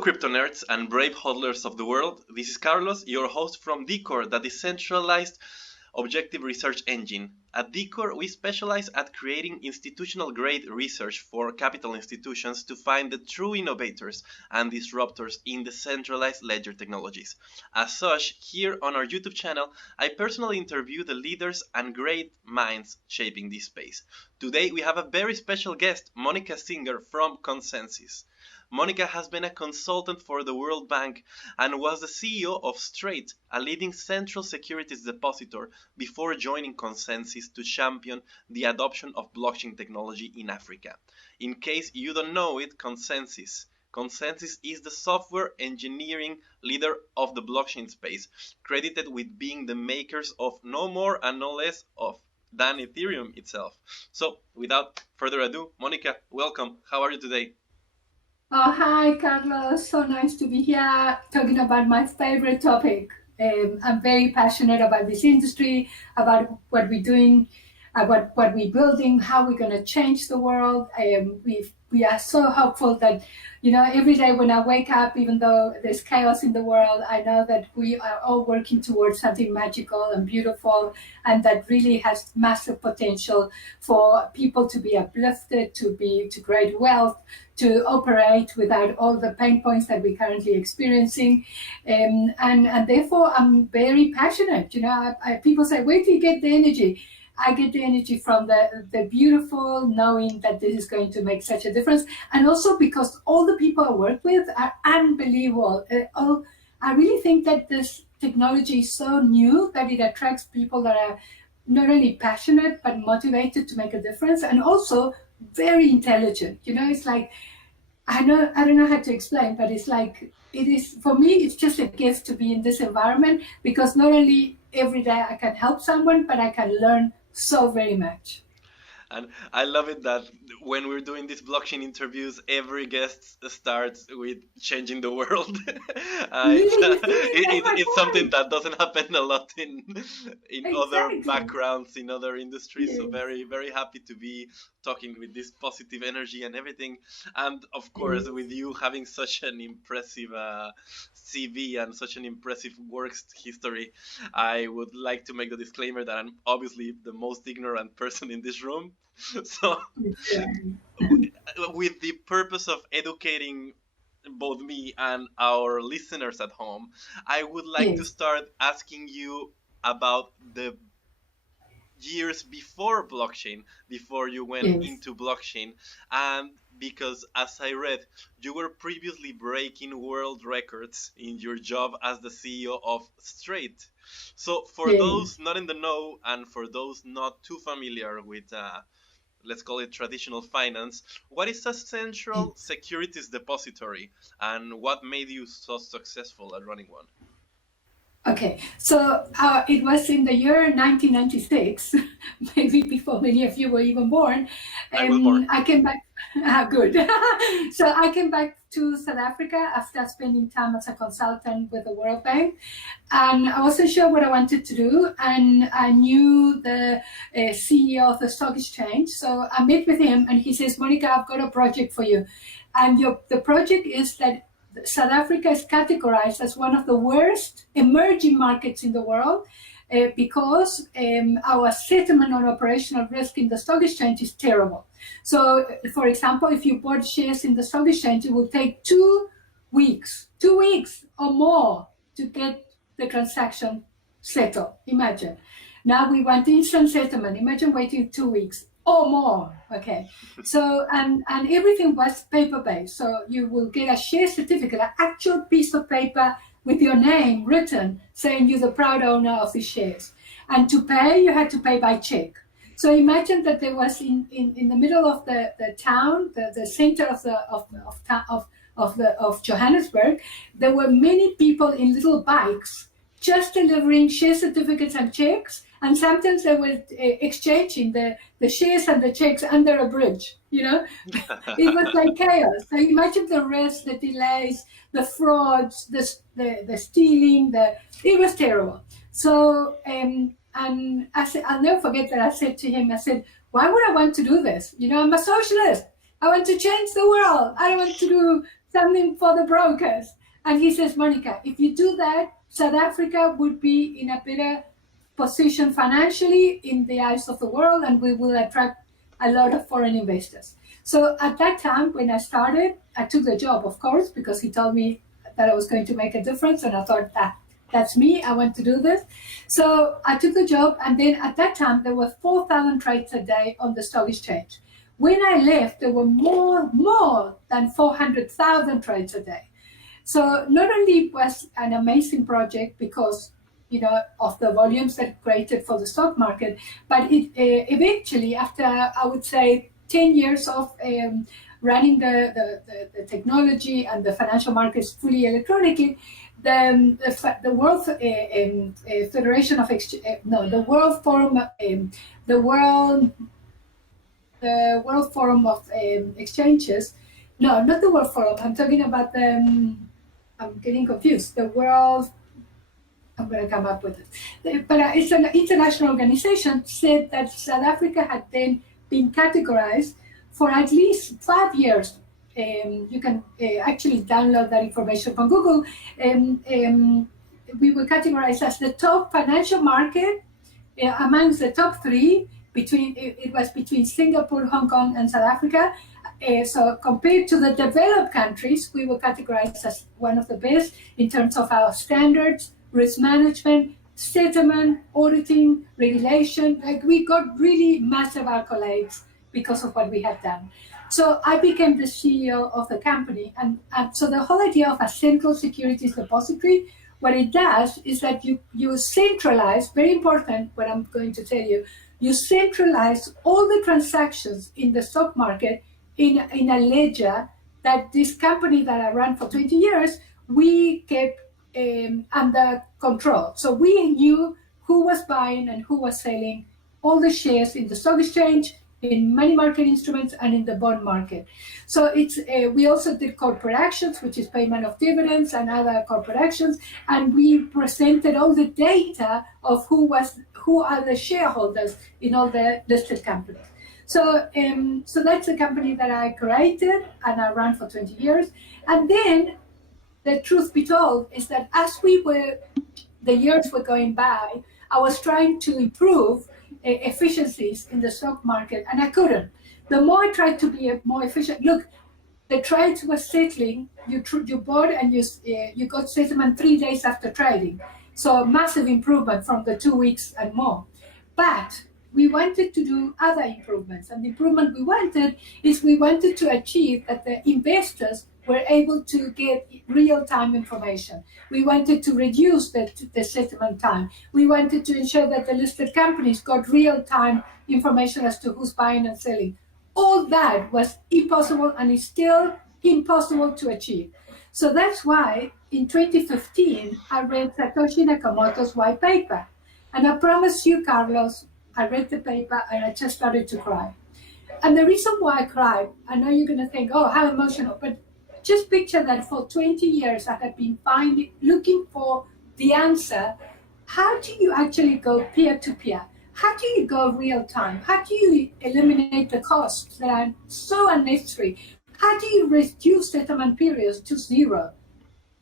crypto nerds and brave hodlers of the world. This is Carlos, your host from d-core, the decentralized objective research engine. At d-core, we specialize at creating institutional-grade research for capital institutions to find the true innovators and disruptors in decentralized ledger technologies. As such, here on our YouTube channel, I personally interview the leaders and great minds shaping this space. Today, we have a very special guest, Monica Singer from Consensys. Monica has been a consultant for the World Bank and was the CEO of Straight, a leading central securities depositor, before joining Consensys to champion the adoption of blockchain technology in Africa. In case you don't know it, Consensys is the software engineering leader of the blockchain space, credited with being the makers of no more and no less than Ethereum itself. So, without further ado, Monica, welcome. How are you today? Oh, hi, Carlos. So nice to be here talking about my favorite topic. I'm very passionate about this industry, about what we're doing, about what we're building, how we're going to change the world. We are so hopeful that, every day when I wake up, even though there's chaos in the world, I know that we are all working towards something magical and beautiful, and that really has massive potential for people to be uplifted, to create wealth, to operate without all the pain points that we're currently experiencing. And therefore, I'm very passionate. People say, where do you get the energy? I get the energy from the beautiful knowing that this is going to make such a difference. And also because all the people I work with are unbelievable. I really think that this technology is so new that it attracts people that are not only passionate, but motivated to make a difference, and also very intelligent. It's like, I don't know how to explain, but it's like, it is, for me, it's just a gift to be in this environment, because not only every day I can help someone, but I can learn so very much. And I love it that when we're doing these blockchain interviews, every guest starts with changing the world. It's something that doesn't happen a lot in other backgrounds, in other industries. Yes. So very, very happy to be talking with this positive energy and everything. And of course, with you having such an impressive CV and such an impressive work history, I would like to make the disclaimer that I'm obviously the most ignorant person in this room. So, with the purpose of educating both me and our listeners at home, I would like to start asking you about the years before blockchain, before you went into blockchain. And because, as I read, you were previously breaking world records in your job as the CEO of Straight. So for those not in the know, and for those not too familiar with let's call it traditional finance, what is a central securities depository, and what made you so successful at running one? Okay, so it was in the year 1996, maybe before many of you were even born. I was born. I came back. Good. So I came back to South Africa after spending time as a consultant with the World Bank, and I wasn't sure what I wanted to do, and I knew the CEO of the stock exchange, so I met with him, and he says, Monica, I've got a project for you, and the project is that South Africa is categorized as one of the worst emerging markets in the world because our settlement on operational risk in the stock exchange is terrible. So, for example, if you bought shares in the stock exchange, it will take 2 weeks or more to get the transaction settled. Imagine. Now we want instant settlement. Imagine waiting 2 weeks or more. Okay. So, and everything was paper-based. So you will get a share certificate, an actual piece of paper with your name written saying you're the proud owner of the shares. And to pay, you had to pay by check. So imagine that there was in the middle of the town, the center of Johannesburg, there were many people in little bikes just delivering share certificates and checks, and sometimes they were exchanging the shares and the checks under a bridge. It was like chaos. So imagine the risk, the delays, the frauds, the stealing. It was terrible. So and I'll never forget that I said to him, I said, why would I want to do this? I'm a socialist. I want to change the world. I don't want to do something for the brokers. And he says, Monica, if you do that, South Africa would be in a better position financially in the eyes of the world, and we will attract a lot of foreign investors. So at that time, when I started, I took the job, of course, because he told me that I was going to make a difference, and I thought that's me. I want to do this. So I took the job, and then at that time, there were 4,000 trades a day on the stock exchange. When I left, there were more than 400,000 trades a day. So not only was an amazing project because of the volumes that it created for the stock market, but it eventually, after I would say 10 years of running the technology and the financial markets fully electronically, the World Federation of the World Forum, the World Forum of Exchanges. No, not the World Forum. I'm talking about the. I'm getting confused. The World. I'm going to come up with it. But it's an international organization, said that South Africa had then been categorized for at least 5 years. You can actually download that information from Google. We were categorized as the top financial market amongst the top three. It was between Singapore, Hong Kong, and South Africa. So compared to the developed countries, we were categorized as one of the best in terms of our standards, risk management, settlement, auditing, regulation. Like, we got really massive accolades because of what we had done. So I became the CEO of the company. And so the whole idea of a central securities depository, what it does is that you centralize, very important, what I'm going to tell you, you centralize all the transactions in the stock market in a ledger that this company that I ran for 20 years, we kept under control. So we knew who was buying and who was selling all the shares in the stock exchange, in money market instruments, and in the bond market. So it's we also did corporate actions, which is payment of dividends and other corporate actions, and we presented all the data of who are the shareholders in all the listed companies. So that's the company that I created and I ran for 20 years. And then the truth be told is that as the years were going by, I was trying to improve efficiencies in the stock market, and I couldn't. The more I tried to be more efficient, look, the trades were settling. You bought and you got settlement 3 days after trading. So massive improvement from the 2 weeks and more. But we wanted to do other improvements. And the improvement we wanted to achieve that the investors were able to get real-time information. We wanted to reduce the settlement time. We wanted to ensure that the listed companies got real-time information as to who's buying and selling. All that was impossible and is still impossible to achieve. So that's why in 2015, I read Satoshi Nakamoto's white paper. And I promise you, Carlos, I read the paper and I just started to cry. And the reason why I cried, I know you're going to think, oh, how emotional, but just picture that for 20 years I have been looking for the answer. How do you actually go peer-to-peer? How do you go real-time? How do you eliminate the costs that are so unnecessary? How do you reduce settlement periods to 0?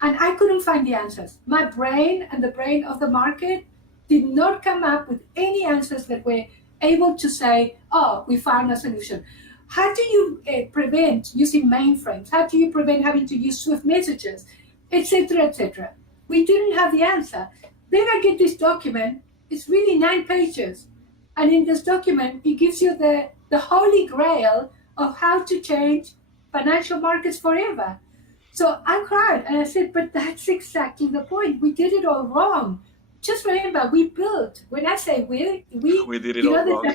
And I couldn't find the answers. My brain and the brain of the market did not come up with any answers that were able to say, oh, we found a solution. How do you prevent using mainframes? How do you prevent having to use Swift messages, etc., etc.? We didn't have the answer. Then I get this document. It's really 9 pages. And in this document, it gives you the holy grail of how to change financial markets forever. So I cried and I said, but that's exactly the point. We did it all wrong. Just remember, we built. When I say we did it all wrong.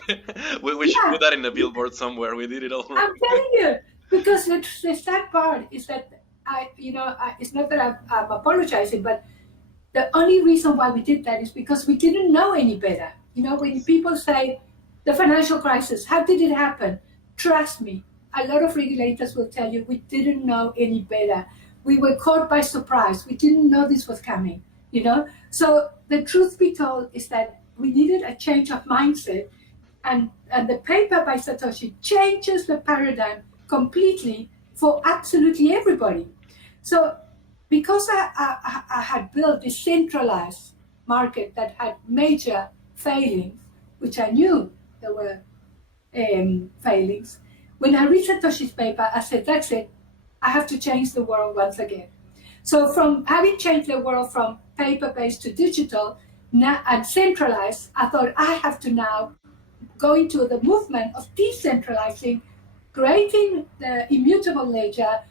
we should put that in a billboard somewhere. We did it all wrong. I'm telling you, because the sad part is that it's not that I'm apologizing, but the only reason why we did that is because we didn't know any better. When people say the financial crisis, how did it happen? Trust me, a lot of regulators will tell you we didn't know any better. We were caught by surprise. We didn't know this was coming. So the truth be told is that we needed a change of mindset, and the paper by Satoshi changes the paradigm completely for absolutely everybody. So because I had built this centralized market that had major failings, which I knew there were failings, when I read Satoshi's paper, I said, that's it. I have to change the world once again. So from having changed the world from paper-based to digital and centralized, I thought I have to now go into the movement of decentralizing, creating the immutable ledger,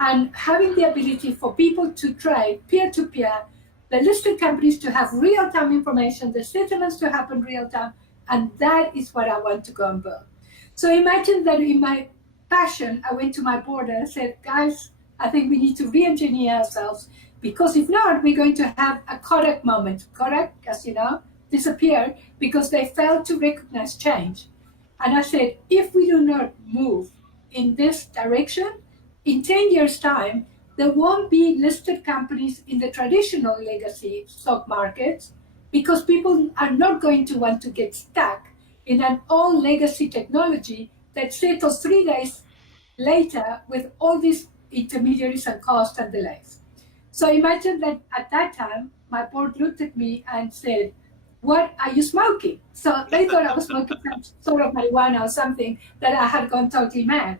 and having the ability for people to trade peer-to-peer, the listed companies to have real-time information, the settlements to happen real-time, and that is what I want to go and build. So imagine that in my passion, I went to my board and I said, guys, I think we need to re-engineer ourselves, because if not, we're going to have a Kodak moment. Kodak, as you know, disappeared because they failed to recognize change. And I said, if we do not move in this direction, in 10 years' time, there won't be listed companies in the traditional legacy stock markets, because people are not going to want to get stuck in an old legacy technology that settles 3 days later with all these intermediaries and costs and delays. So imagine that at that time, my board looked at me and said, what are you smoking? So they thought I was smoking some sort of marijuana or something, that I had gone totally mad.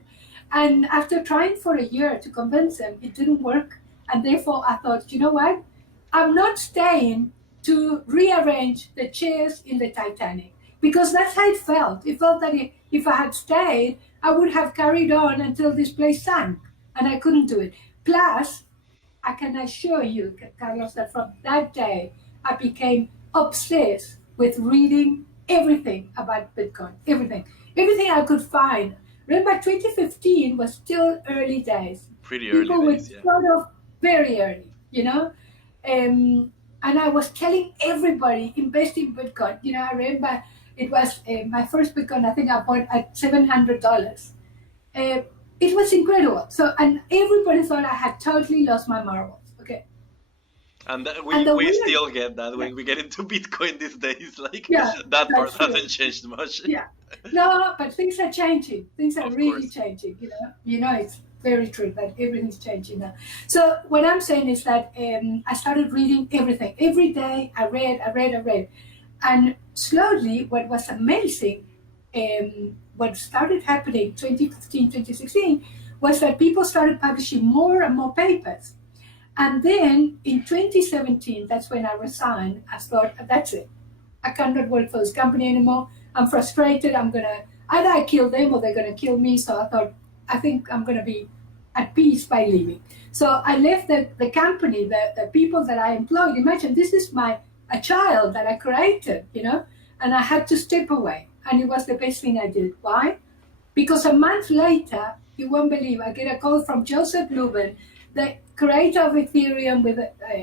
And after trying for a year to convince them, it didn't work. And therefore I thought, you know what? I'm not staying to rearrange the chairs in the Titanic, because that's how it felt. It felt that if I had stayed, I would have carried on until this place sank, and I couldn't do it. Plus, I can assure you, Carlos, that from that day, I became obsessed with reading everything about Bitcoin, everything I could find. Remember, 2015 was still early days. Pretty early People were days, yeah. sort of very early, you know? And I was telling everybody, invest in Bitcoin. You know, I remember it was my first Bitcoin, I think I bought at $700. Uh, it was incredible. So, and everybody thought I had totally lost my marbles. Okay. And And the we weird, still get that yeah, when we get into Bitcoin these days. Like, yeah, that part that's hasn't true. changed much. Yeah. No, but things are changing. Things are Of really course. changing. You know, it's very true that everything's changing now. So what I'm saying is that I started reading everything. Every day I read. And slowly, what was amazing, what started happening 2015, 2016, was that people started publishing more and more papers. And then in 2017, that's when I resigned. I thought, that's it. I cannot work for this company anymore. I'm frustrated. I'm going to, either I kill them or they're going to kill me. So I thought, I think I'm going to be at peace by leaving. So I left the company, the people that I employed. Imagine, this is a child that I created, you know, and I had to step away. And it was the best thing I did. Why? Because a month later, you won't believe, I get a call from Joseph Lubin, the creator of Ethereum with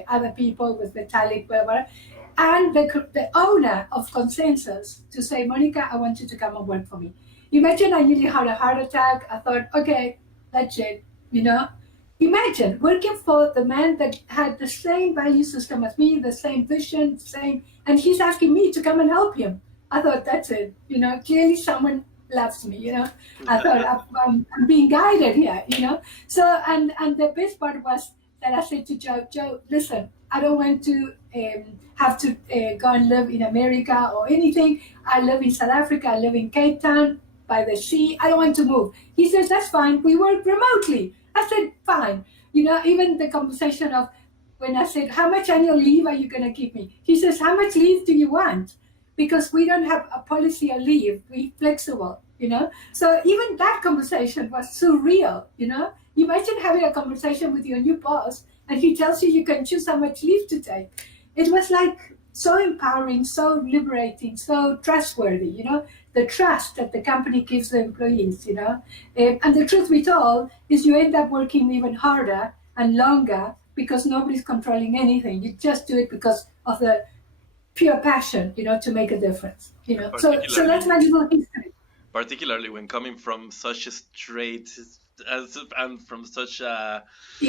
other people, with Vitalik, whatever, and the owner of Consensys, to say, Monica, I want you to come and work for me. Imagine, I nearly had a heart attack. I thought, okay, that's it, you know. Imagine working for the man that had the same value system as me, the same vision, same, and he's asking me to come and help him. I thought, that's it, you know, clearly someone loves me, you know. I thought, I'm being guided here, you know. So, and the best part was that I said to Joe, listen, I don't want to have to go and live in America or anything. I live in South Africa. I live in Cape Town by the sea. I don't want to move. He says, that's fine. We work remotely. I said, fine. You know, even the conversation of when I said, how much annual leave are you going to give me? He says, how much leave do you want? Because we don't have a policy of leave. We're flexible, you know. So even that conversation was surreal, you know. Imagine having a conversation with your new boss and he tells you you can choose how much leave to take. It was like so empowering, so liberating, so trustworthy, you know, the trust that the company gives the employees, you know. And the truth be told is you end up working even harder and longer because nobody's controlling anything. You just do it because of the pure passion, you know, to make a difference, you know. So that's particularly my little history. particularly when coming from such a straight as and Imagine. from such a No, you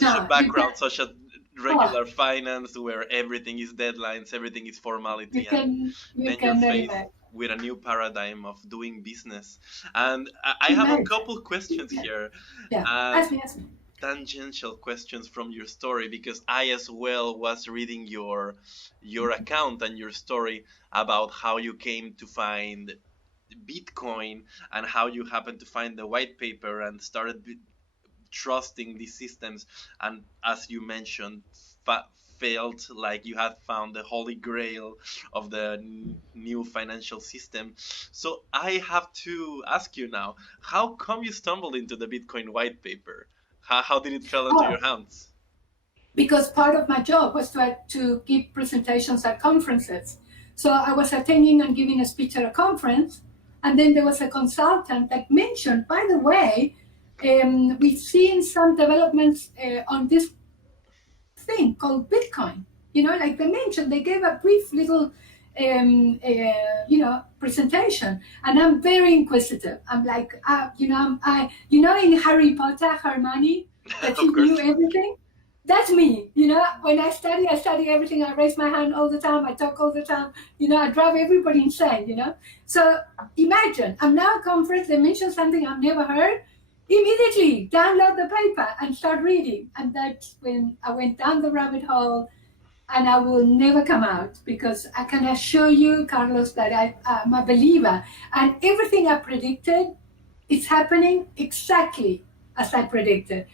can. background, such a Oh, regular finance where everything is deadlines, everything is you formality, and can. You then you're cannot faced imagine. with a new paradigm of doing business. And I have a Imagine. couple questions Yeah. here. Yeah. And Ask me. Ask me. tangential questions from your story, because I as well was reading your account and your story about how you came to find Bitcoin and how you happened to find the white paper and started trusting these systems, and as you mentioned, felt like you had found the holy grail of the new financial system. So I have to ask you now, how come you stumbled into the Bitcoin white paper? How did it fall into Oh, your hands? because part of my job was to give presentations at conferences. So I was attending and giving a speech at a conference, and then there was a consultant that mentioned, by the way, we've seen some developments on this thing called Bitcoin. Like they mentioned, they gave a brief little, presentation, and I'm very inquisitive. I'm like, in Harry Potter, Hermione, that she Of knew course. everything. That's me. When I study everything. I raise my hand all the time. I talk all the time. I drive everybody insane. So imagine I'm now at a conference. They mention something I've never heard. Immediately download the paper and start reading. And that's when I went down the rabbit hole, and I will never come out, because I can assure you, Carlos, that I'm a believer. And everything I predicted is happening exactly as I predicted.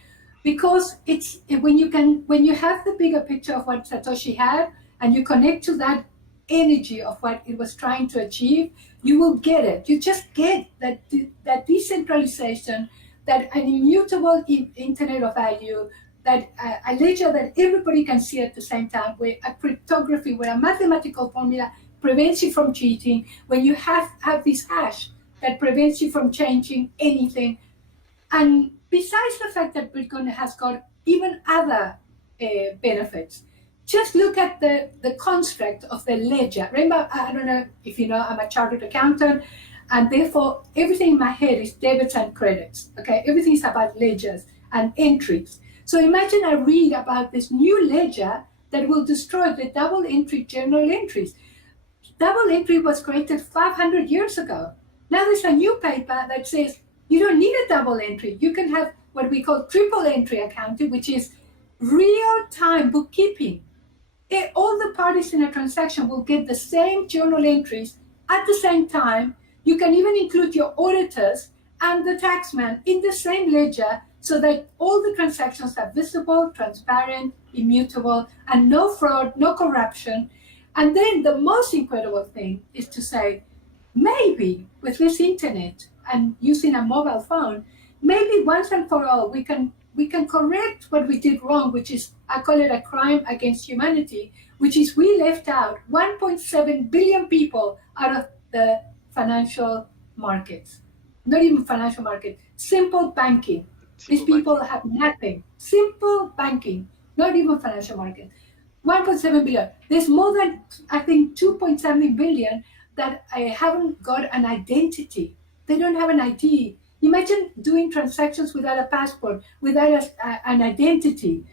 Because it's when you have the bigger picture of what Satoshi had, and you connect to that energy of what it was trying to achieve, you will get it. You just get that decentralization, that an immutable internet of value, that a ledger that everybody can see at the same time, where a cryptography, where a mathematical formula prevents you from cheating, when you have this hash that prevents you from changing anything. And besides the fact that Bitcoin has got even other benefits, just look at the construct of the ledger. Remember, I don't know if you know, I'm a chartered accountant, and therefore everything in my head is debits and credits. Okay, everything is about ledgers and entries. So imagine I read about this new ledger that will destroy the double entry journal entries. Double entry was created 500 years ago. Now there's a new paper that says you don't need a double entry. You can have what we call triple entry accounting, which is real-time bookkeeping. All the parties in a transaction will get the same journal entries at the same time. You can even include your auditors and the taxman in the same ledger, so that all the transactions are visible, transparent, immutable, and no fraud, no corruption. And then the most incredible thing is to say, maybe with this internet and using a mobile phone, maybe once and for all we can correct what we did wrong, which is, I call it a crime against humanity, which is we left out 1.7 billion people out of the financial markets. Not even financial market, simple banking. These Simple people banking. have nothing. Simple banking, not even financial market. 1.7 billion. There's more than, I think, 2.7 billion that haven't got an identity. They don't have an ID. Imagine doing transactions without a passport, without an identity.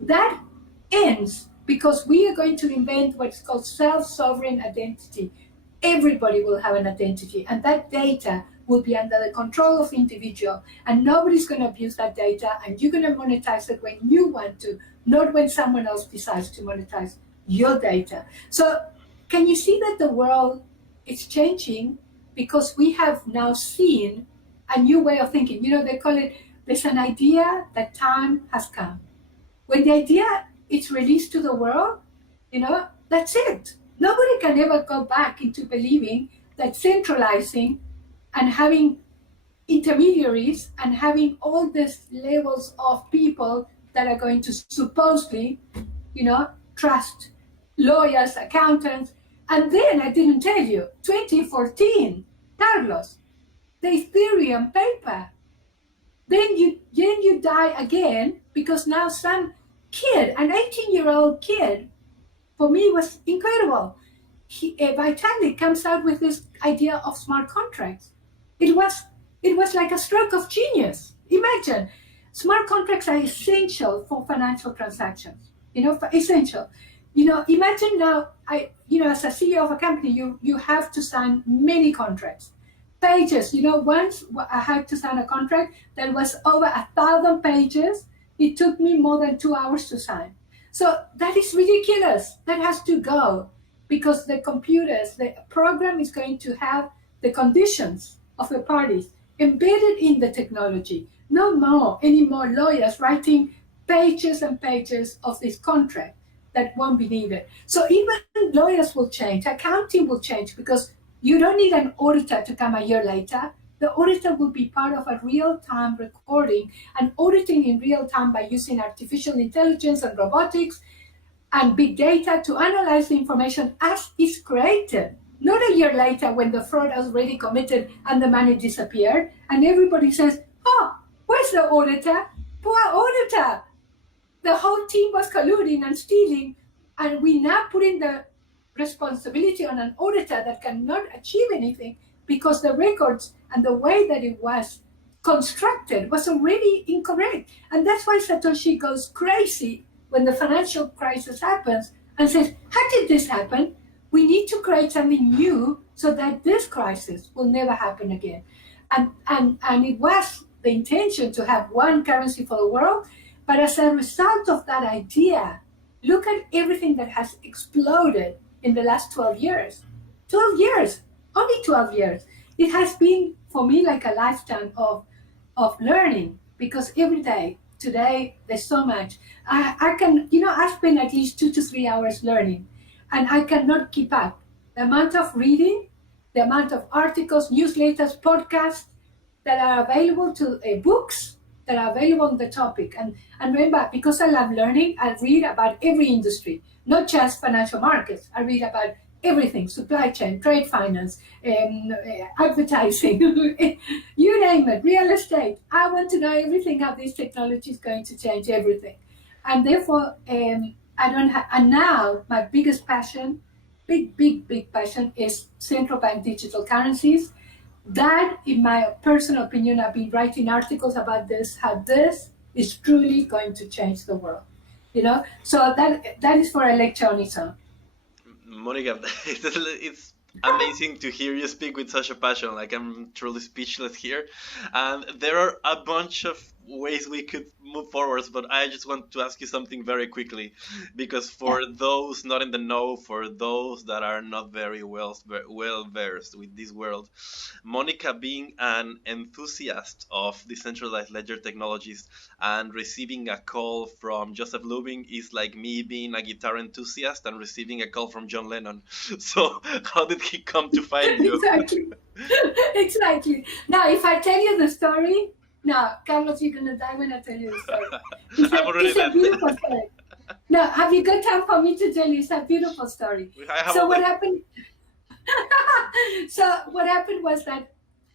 That ends because we are going to invent what's called self-sovereign identity. Everybody will have an identity, and that data will be under the control of individual, and nobody's going to abuse that data, and you're going to monetize it when you want to, not when someone else decides to monetize your data. So can you see that the world is changing because we have now seen a new way of thinking? They call it, there's an idea that time has come. When the idea is released to the world, that's it. Nobody can ever go back into believing that centralizing and having intermediaries and having all these levels of people that are going to supposedly, trust lawyers, accountants. And then I didn't tell you, 2014, Carlos, the Ethereum paper. Then you die again, because now some kid, an 18-year-old kid, for me was incredible. Vitalik comes out with this idea of smart contracts. It was like a stroke of genius. Imagine, smart contracts are essential for financial transactions. Essential. Imagine now, as a CEO of a company, you have to sign many contracts, pages. Once I had to sign a contract that was over 1,000 pages, It took me more than 2 hours to sign. So that is ridiculous. That has to go because the computers, the program is going to have the conditions of the parties embedded in the technology. No more, any more lawyers writing pages and pages of this contract that won't be needed. So even lawyers will change, accounting will change because you don't need an auditor to come a year later. The auditor will be part of a real-time recording and auditing in real time by using artificial intelligence and robotics and big data to analyze the information as it's created. Not a year later when the fraud has already committed and the money disappeared and everybody says, oh, where's the auditor? Poor auditor. The whole team was colluding and stealing, and we now put in the responsibility on an auditor that cannot achieve anything because the records and the way that it was constructed was already incorrect. And that's why Satoshi goes crazy when the financial crisis happens and says, how did this happen? We need to create something new so that this crisis will never happen again. And it was the intention to have one currency for the world, but as a result of that idea, look at everything that has exploded in the last 12 years. 12 years, only 12 years. It has been, for me, like a lifetime of learning because every day, today, there's so much. I can, I spend at least 2 to 3 hours learning and I cannot keep up. The amount of reading, the amount of articles, newsletters, podcasts that are available to books that are available on the topic. And remember, because I love learning, I read about every industry, not just financial markets. I read about everything, supply chain, trade finance, advertising, you name it, real estate. I want to know everything, how this technology is going to change everything. And therefore, I don't have, and now my biggest passion, big passion is central bank digital currencies. That, in my personal opinion, I've been writing articles about this, how this is truly going to change the world. So that is for a lecture on its own. Monica, it's amazing to hear you speak with such a passion. Like, I'm truly speechless here. And there are a bunch of ways we could move forwards, but I just want to ask you something very quickly, because for those not in the know, for those that are not very well versed with this world, Monica, being an enthusiast of decentralized ledger technologies and receiving a call from Joseph Lubin is like me being a guitar enthusiast and receiving a call from John Lennon. So how did he come to find you? Exactly. Now, if I tell you the story, no, Carlos, you're going to die when I tell you the story. It's a beautiful story. No, have you got time for me to tell you? It's a beautiful story. So what happened? So what happened was that,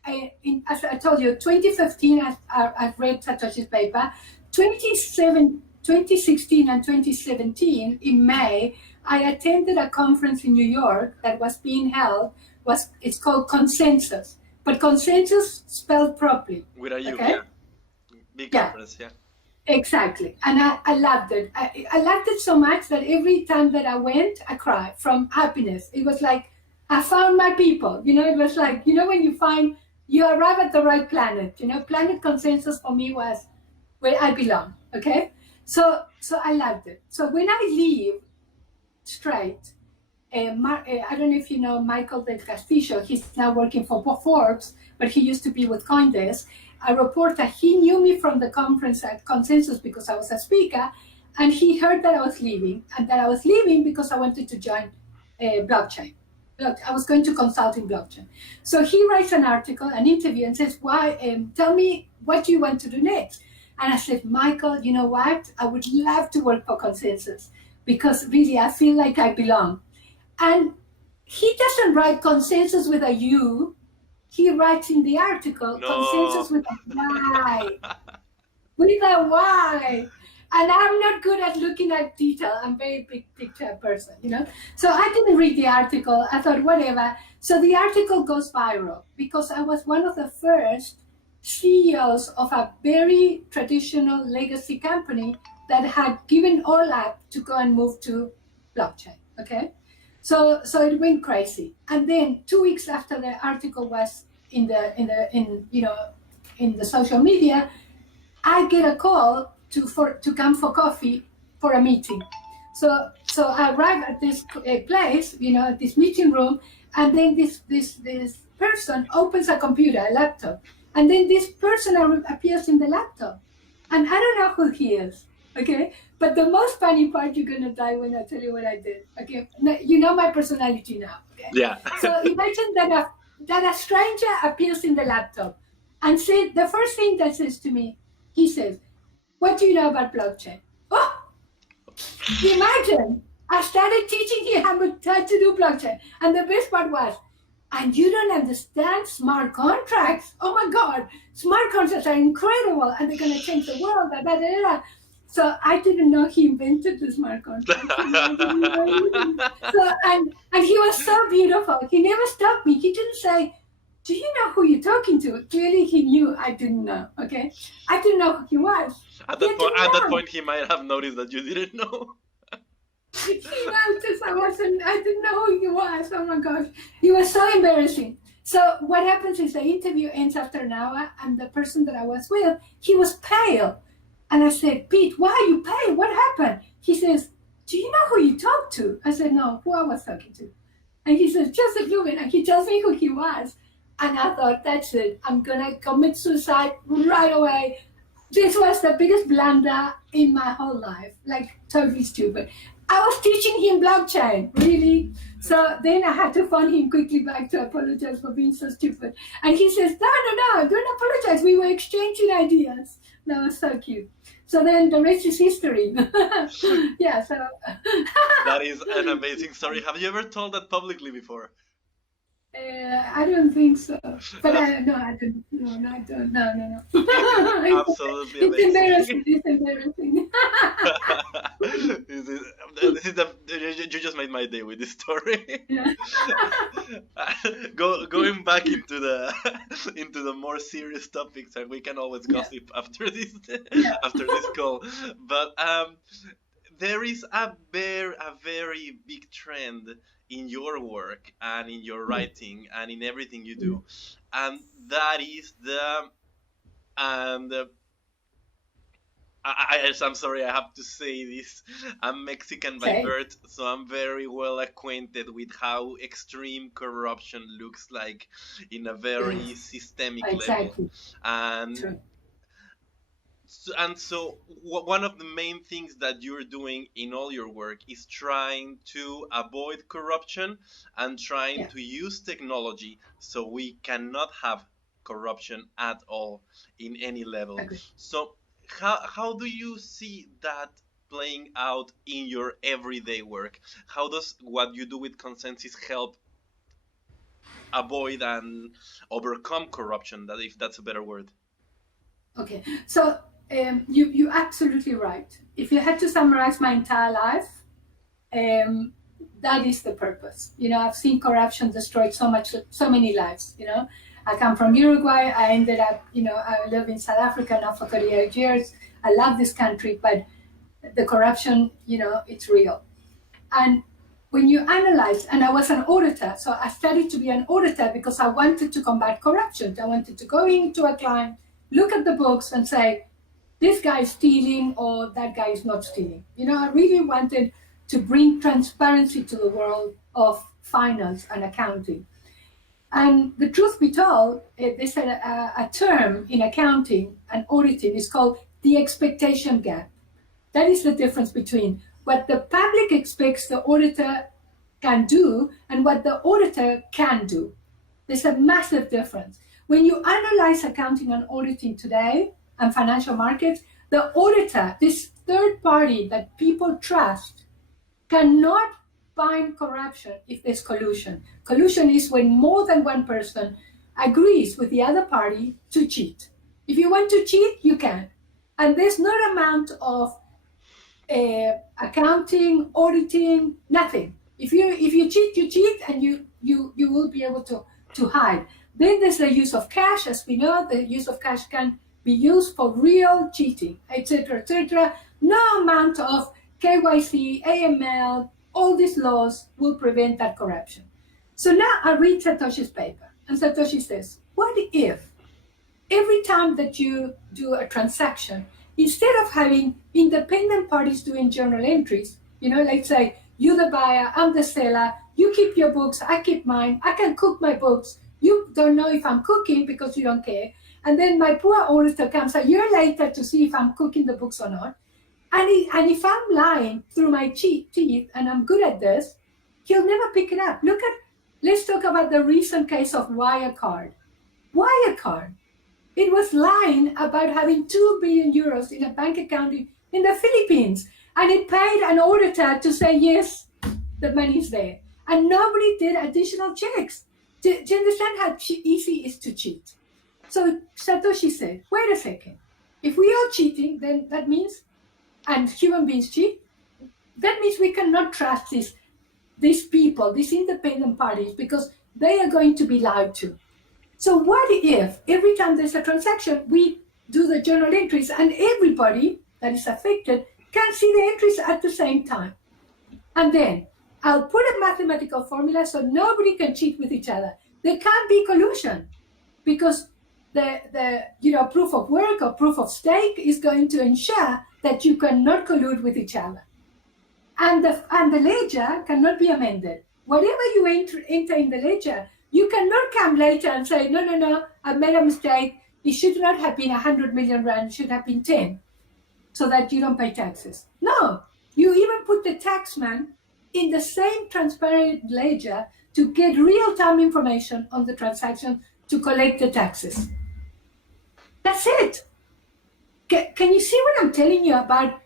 as I told you, 2015, I've read Satoshi's paper. 2016 and 2017, in May, I attended a conference in New York that was being held. It's called Consensys. But Consensys spelled properly. With a U, okay? Big conference, yeah. Exactly. And I loved it. I loved it so much that every time that I went, I cried from happiness. It was like, I found my people. It was like, when you arrive at the right planet. Planet Consensys for me was where I belong, okay? So I loved it. So when I leave straight, I don't know if you know Michael Del Castillo. He's now working for Forbes, but he used to be with CoinDesk. A reporter, he knew me from the conference at Consensys because I was a speaker, and he heard that I was leaving, and that I was leaving because I wanted to join blockchain. I was going to consult in blockchain. So he writes an article, an interview, and says, tell me what you want to do next. And I said, Michael, you know what? I would love to work for Consensys because really I feel like I belong. And he doesn't write Consensys with a U. He writes in the article, Consensys with a Y. With a Y. And I'm not good at looking at detail. I'm a very big picture person, So I didn't read the article. I thought, whatever. So the article goes viral because I was one of the first CEOs of a very traditional legacy company that had given all up to go and move to blockchain, okay? So it went crazy. And then 2 weeks after the article was in the social media, I get a call to come for coffee for a meeting. So I arrive at this place, at this meeting room, and then this person opens a computer, a laptop, and then this person appears in the laptop, and I don't know who he is. Okay, but the most funny part, you're gonna die when I tell you what I did. Okay, now, you know my personality now. Okay, Yeah. so imagine that a stranger appears in the laptop and said the first thing that says to me, he says, "What do you know about blockchain?" Oh, imagine! I started teaching him how to do blockchain, and the best part was, and you don't understand smart contracts. Oh my God, smart contracts are incredible, and they're going to change the world. Blah, blah, blah, blah. So I didn't know he invented the smart contracts. So and he was so beautiful. He never stopped me. He didn't say, "Do you know who you're talking to?" Clearly, he knew I didn't know. Okay, I didn't know who he was. At that point, he might have noticed that you didn't know. He noticed I didn't know who he was. Oh my gosh. It was so embarrassing. So what happens is the interview ends after an hour, and the person that I was with, he was pale. And I said, "Pete, why are you pale? What happened?" He says, "Do you know who you talked to?" I said, "No, who I was talking to." And he says, "Joseph Lubin." And he tells me who he was. And I thought, that's it. I'm going to commit suicide right away. This was the biggest blunder in my whole life. Like, totally stupid. I was teaching him blockchain, really. So then I had to phone him quickly back to apologize for being so stupid. And he says, no, don't apologize. We were exchanging ideas. That was so cute. So then the rest is history. Yeah, so. That is an amazing story. Have you ever told that publicly before? I don't think so. But no, I don't. No, I don't. No. Absolutely it's amazing. embarrassing. It's embarrassing. You just made my day with this story. Yeah. Going back into the more serious topics, and we can always gossip after this call. But there is a very big trend in your work and in your writing and in everything you do, and that is I'm sorry, I have to say this. I'm Mexican by birth, so I'm very well acquainted with how extreme corruption looks like in a very systemic level. And so one of the main things that you're doing in all your work is trying to avoid corruption and trying to use technology so we cannot have corruption at all in any level. So how do you see that playing out in your everyday work? How does what you do with Consensys help avoid and overcome corruption, that if that's a better word? Okay, so you're absolutely right. If you had to summarize my entire life, that is the purpose. I've seen corruption destroy so many lives. I come from Uruguay. I ended up, I live in South Africa now for 38 years. I love this country, but the corruption, it's real. And when you analyze, and I was an auditor, so I studied to be an auditor because I wanted to combat corruption. I wanted to go into a client, look at the books and say, this guy is stealing or that guy is not stealing. I really wanted to bring transparency to the world of finance and accounting. And the truth be told, there's a term in accounting and auditing is called the expectation gap. That is the difference between what the public expects the auditor can do and what the auditor can do. There's a massive difference. When you analyze accounting and auditing today and financial markets, the auditor, this third party that people trust, cannot find corruption if there's collusion. Collusion is when more than one person agrees with the other party to cheat. If you want to cheat, you can. And there's no amount of accounting, auditing, nothing. If you cheat, you cheat, and you will be able to hide. Then there's the use of cash. As we know, the use of cash can be used for real cheating, etc., etc. No amount of KYC, AML, all these laws will prevent that corruption. So now I read Satoshi's paper, and Satoshi says, what if every time that you do a transaction, instead of having independent parties doing journal entries, let's say you the buyer, I'm the seller, you keep your books, I keep mine, I can cook my books, you don't know if I'm cooking because you don't care. And then my poor auditor comes a year later to see if I'm cooking the books or not. And if I'm lying through my teeth and I'm good at this, he'll never pick it up. Let's talk about the recent case of Wirecard. Wirecard. It was lying about having 2 billion euros in a bank account in the Philippines. And it paid an auditor to say, yes, the money's there. And nobody did additional checks. Do you understand how easy it is to cheat? So Satoshi said, wait a second. If we are cheating, then that means, and human beings cheat, that means we cannot trust these people, these independent parties, because they are going to be lied to. So what if every time there's a transaction, we do the journal entries and everybody that is affected can see the entries at the same time? And then I'll put a mathematical formula so nobody can cheat with each other. There can't be collusion because the proof of work or proof of stake is going to ensure that you cannot collude with each other. And the ledger cannot be amended. Whatever you enter in the ledger, you cannot come later and say, no, I made a mistake. It should not have been 100 million rand, it should have been 10, so that you don't pay taxes. No, you even put the taxman in the same transparent ledger to get real-time information on the transaction to collect the taxes. That's it. Can you see what I'm telling you about?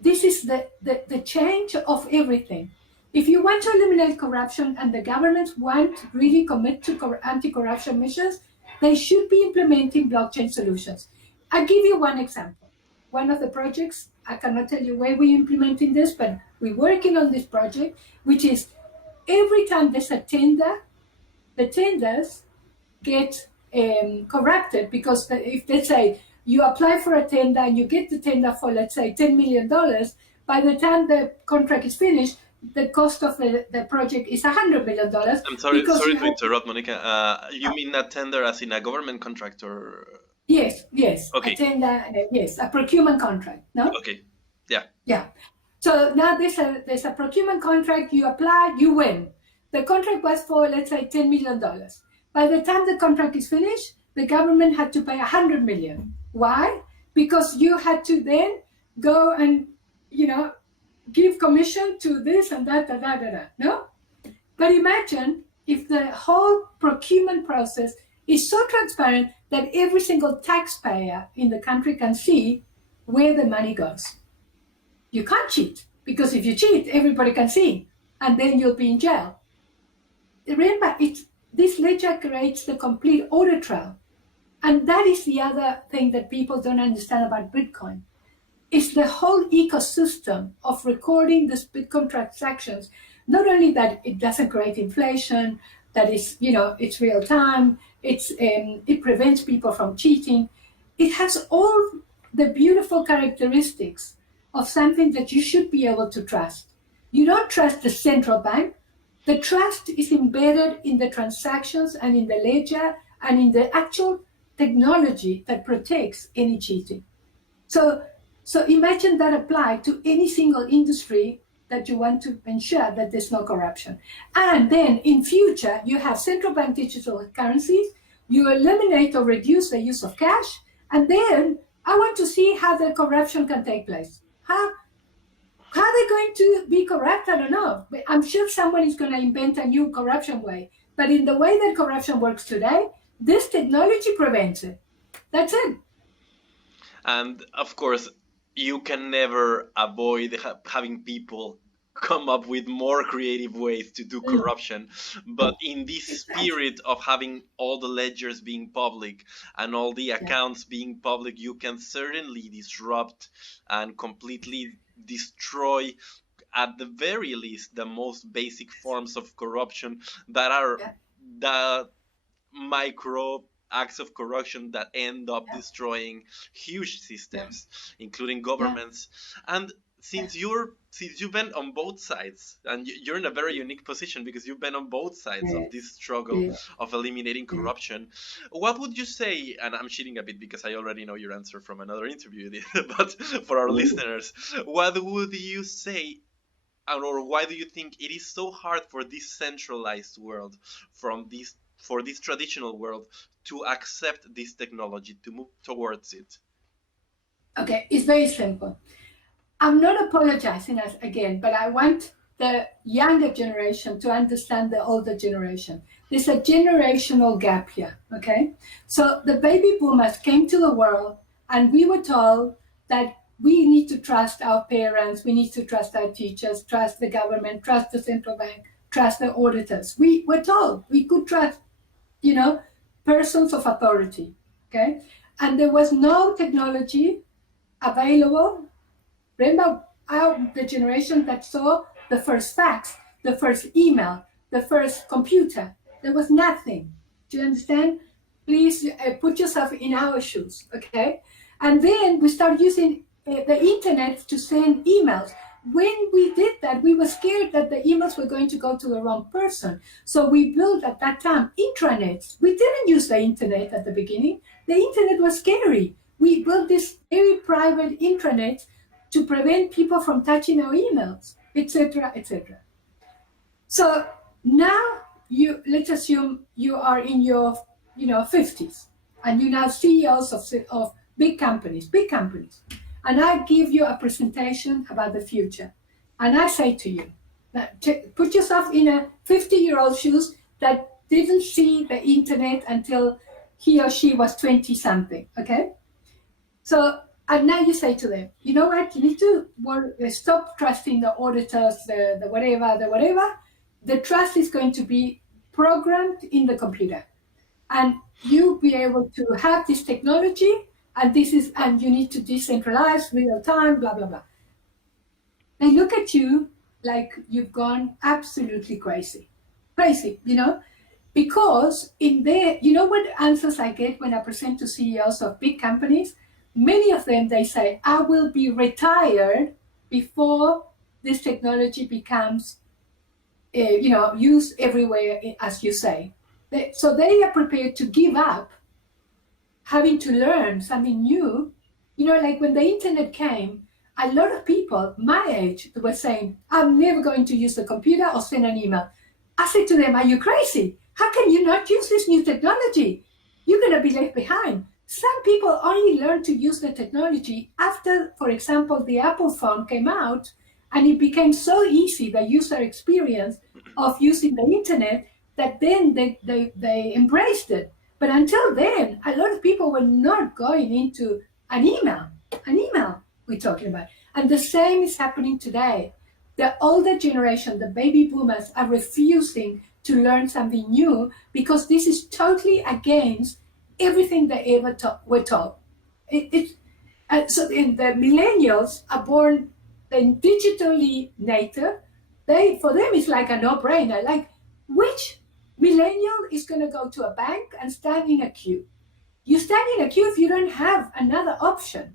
This is the change of everything. If you want to eliminate corruption and the governments want to really commit to anti-corruption measures, they should be implementing blockchain solutions. I'll give you one example. One of the projects, I cannot tell you where we're implementing this, but we're working on this project, which is every time there's a tender, the tenders get corrupted because if, let's say, you apply for a tender and you get the tender for, let's say, $10 million, by the time the contract is finished, the cost of the project is $100 million. I'm sorry to interrupt, Monica. You mean a tender as in a government contract or? Yes, Okay. a tender, yes, a procurement contract, no? Okay, yeah. Yeah. So now there's a procurement contract, you apply, you win. The contract was for, let's say, $10 million. By the time the contract is finished, the government had to pay 100 million. Why? Because you had to then go and, give commission to this and that, no? But imagine if the whole procurement process is so transparent that every single taxpayer in the country can see where the money goes. You can't cheat, because if you cheat, everybody can see, and then you'll be in jail. Remember, this ledger creates the complete audit trail. And that is the other thing that people don't understand about Bitcoin. It's the whole ecosystem of recording these Bitcoin transactions. Not only that it doesn't create inflation, that is, it's real time, it prevents people from cheating. It has all the beautiful characteristics of something that you should be able to trust. You don't trust the central bank. The trust is embedded in the transactions and in the ledger and in the actual technology that protects any cheating. So imagine that applied to any single industry that you want to ensure that there's no corruption. And then in future, you have central bank digital currencies, you eliminate or reduce the use of cash, and then I want to see how the corruption can take place. How are they going to be corrupt? I don't know. But I'm sure someone is going to invent a new corruption way. But in the way that corruption works today, this technology prevents it. That's it. And of course, you can never avoid having people come up with more creative ways to do corruption. But in this spirit of having all the ledgers being public and all the accounts being public, you can certainly disrupt and completely destroy, at the very least, the most basic forms of corruption that are the micro acts of corruption that end up destroying huge systems, including governments. And since you're since you've been on both sides, and you're in a very unique position because you've been on both sides of this struggle Yeah. of eliminating corruption, what would you say? And I'm cheating a bit because I already know your answer from another interview you did, but for our listeners, what would you say, or why do you think it is so hard for this centralized world, for this traditional world, to accept this technology, to move towards it? Okay, it's very simple. I'm not apologizing as again, but I want the younger generation to understand the older generation. There's a generational gap here, okay? So the baby boomers came to the world and we were told that we need to trust our parents, we need to trust our teachers, trust the government, trust the central bank, trust the auditors. We were told we could trust, persons of authority, okay? And there was no technology available. Remember the generation that saw the first fax, the first email, the first computer. There was nothing. Do you understand? Please put yourself in our shoes, okay? And then we started using the internet to send emails. When we did that, we were scared that the emails were going to go to the wrong person. So we built at that time intranets. We didn't use the internet at the beginning. The internet was scary. We built this very private intranet to prevent people from touching our emails, etc., etc. So now let's assume you are in your 50s and you're now CEOs of big companies, and I give you a presentation about the future, and I say to you, put yourself in a 50-year-old shoes that didn't see the internet until he or she was 20 something, okay? So, and now you say to them, you know what, you need to stop trusting the auditors, the whatever. The trust is going to be programmed in the computer. And you'll be able to have this technology, and you need to decentralize real time, blah, blah, blah. They look at you like you've gone absolutely crazy, because in there, what answers I get when I present to CEOs of big companies? Many of them, they say, I will be retired before this technology becomes, used everywhere, as you say. So they are prepared to give up having to learn something new. Like when the internet came, a lot of people my age were saying, I'm never going to use the computer or send an email. I said to them, are you crazy? How can you not use this new technology? You're going to be left behind. Some people only learned to use the technology after, for example, the Apple phone came out, and it became so easy, the user experience of using the internet, that then they embraced it. But until then, a lot of people were not going into an email we're talking about. And the same is happening today. The older generation, the baby boomers, are refusing to learn something new because this is totally against everything they ever were taught. So in the millennials are born digitally native. For them, it's like a no-brainer. Like, which millennial is going to go to a bank and stand in a queue? You stand in a queue if you don't have another option.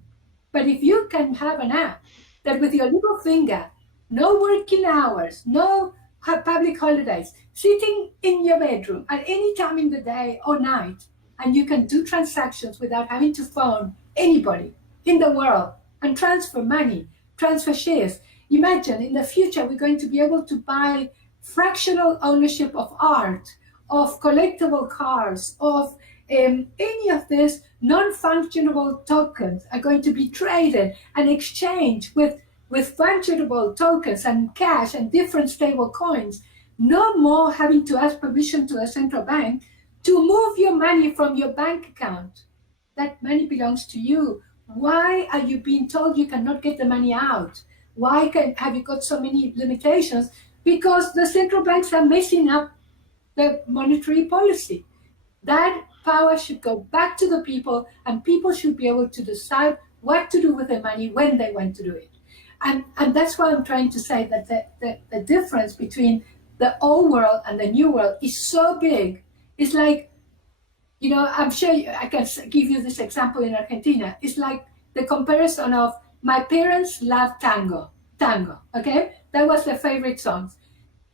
But if you can have an app that with your little finger, no working hours, no public holidays, sitting in your bedroom at any time in the day or night, and you can do transactions without having to phone anybody in the world and transfer money, transfer shares. Imagine in the future we're going to be able to buy fractional ownership of art, of collectible cars, of any of these non-fungible tokens are going to be traded and exchanged with fungible tokens and cash and different stable coins. No more having to ask permission to a central bank to move your money from your bank account. That money belongs to you. Why are you being told you cannot get the money out? Why have you got so many limitations? Because the central banks are messing up the monetary policy. That power should go back to the people, and people should be able to decide what to do with their money when they want to do it. And that's why I'm trying to say that the difference between the old world and the new world is so big. It's like, I'm sure I can give you this example in Argentina. It's like the comparison of my parents love tango. Tango, okay? That was their favorite songs.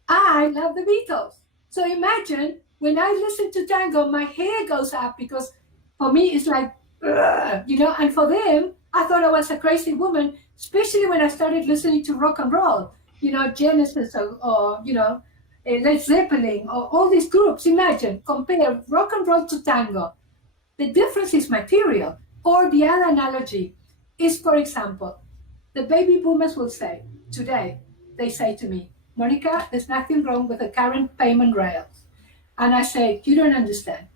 I love the Beatles. So imagine when I listen to tango, my hair goes up because for me it's like, and for them, I thought I was a crazy woman, especially when I started listening to rock and roll, Genesis or Led Zeppelin or all these groups. Imagine, compare rock and roll to tango. The difference is material. Or the other analogy is, for example, the baby boomers will say, today, they say to me, Monica, there's nothing wrong with the current payment rails. And I say, you don't understand.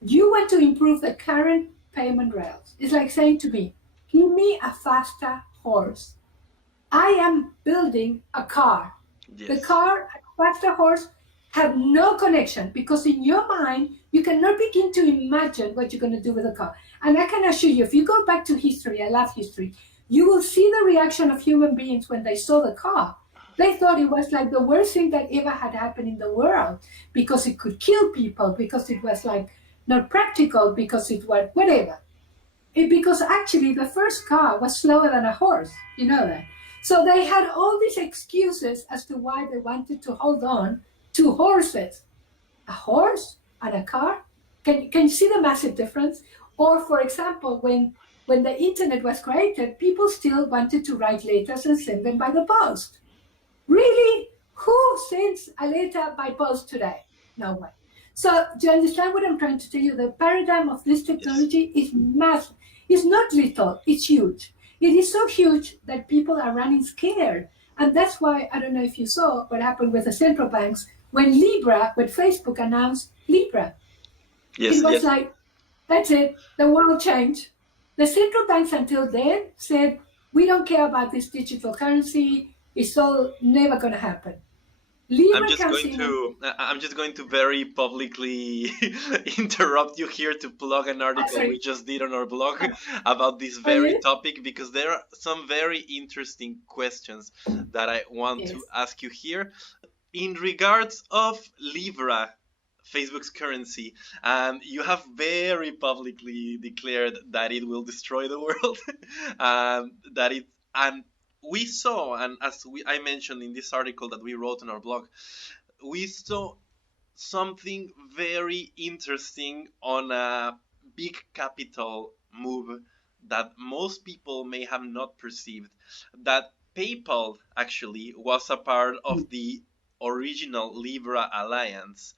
You want to improve the current payment rails. It's like saying to me, give me a faster horse. I am building a car. Yes. The car and faster horse have no connection because in your mind, you cannot begin to imagine what you're going to do with the car. And I can assure you, if you go back to history, I love history, you will see the reaction of human beings when they saw the car. They thought it was like the worst thing that ever had happened in the world because it could kill people, because it was like not practical, because it was whatever. Because actually the first car was slower than a horse, you know that. So they had all these excuses as to why they wanted to hold on to horses. A horse and a car? Can you see the massive difference? Or for example, when the internet was created, people still wanted to write letters and send them by the post. Really? Who sends a letter by post today? No one. So do you understand what I'm trying to tell you? The paradigm of this technology is massive. It's not little, it's huge. It is so huge that people are running scared. And that's why, I don't know if you saw what happened with the central banks when Facebook announced Libra. Yes, it was like, that's it, the world changed. The central banks until then said, we don't care about this digital currency, it's all never going to happen. I'm just going to very publicly interrupt you here to plug an article we just did on our blog about this very topic, because there are some very interesting questions that I want to ask you here. In regards of Libra, Facebook's currency, you have very publicly declared that it will destroy the world, and we saw, and I mentioned in this article that we wrote on our blog, we saw something very interesting on a big capital move that most people may have not perceived, that PayPal actually was a part of the original Libra alliance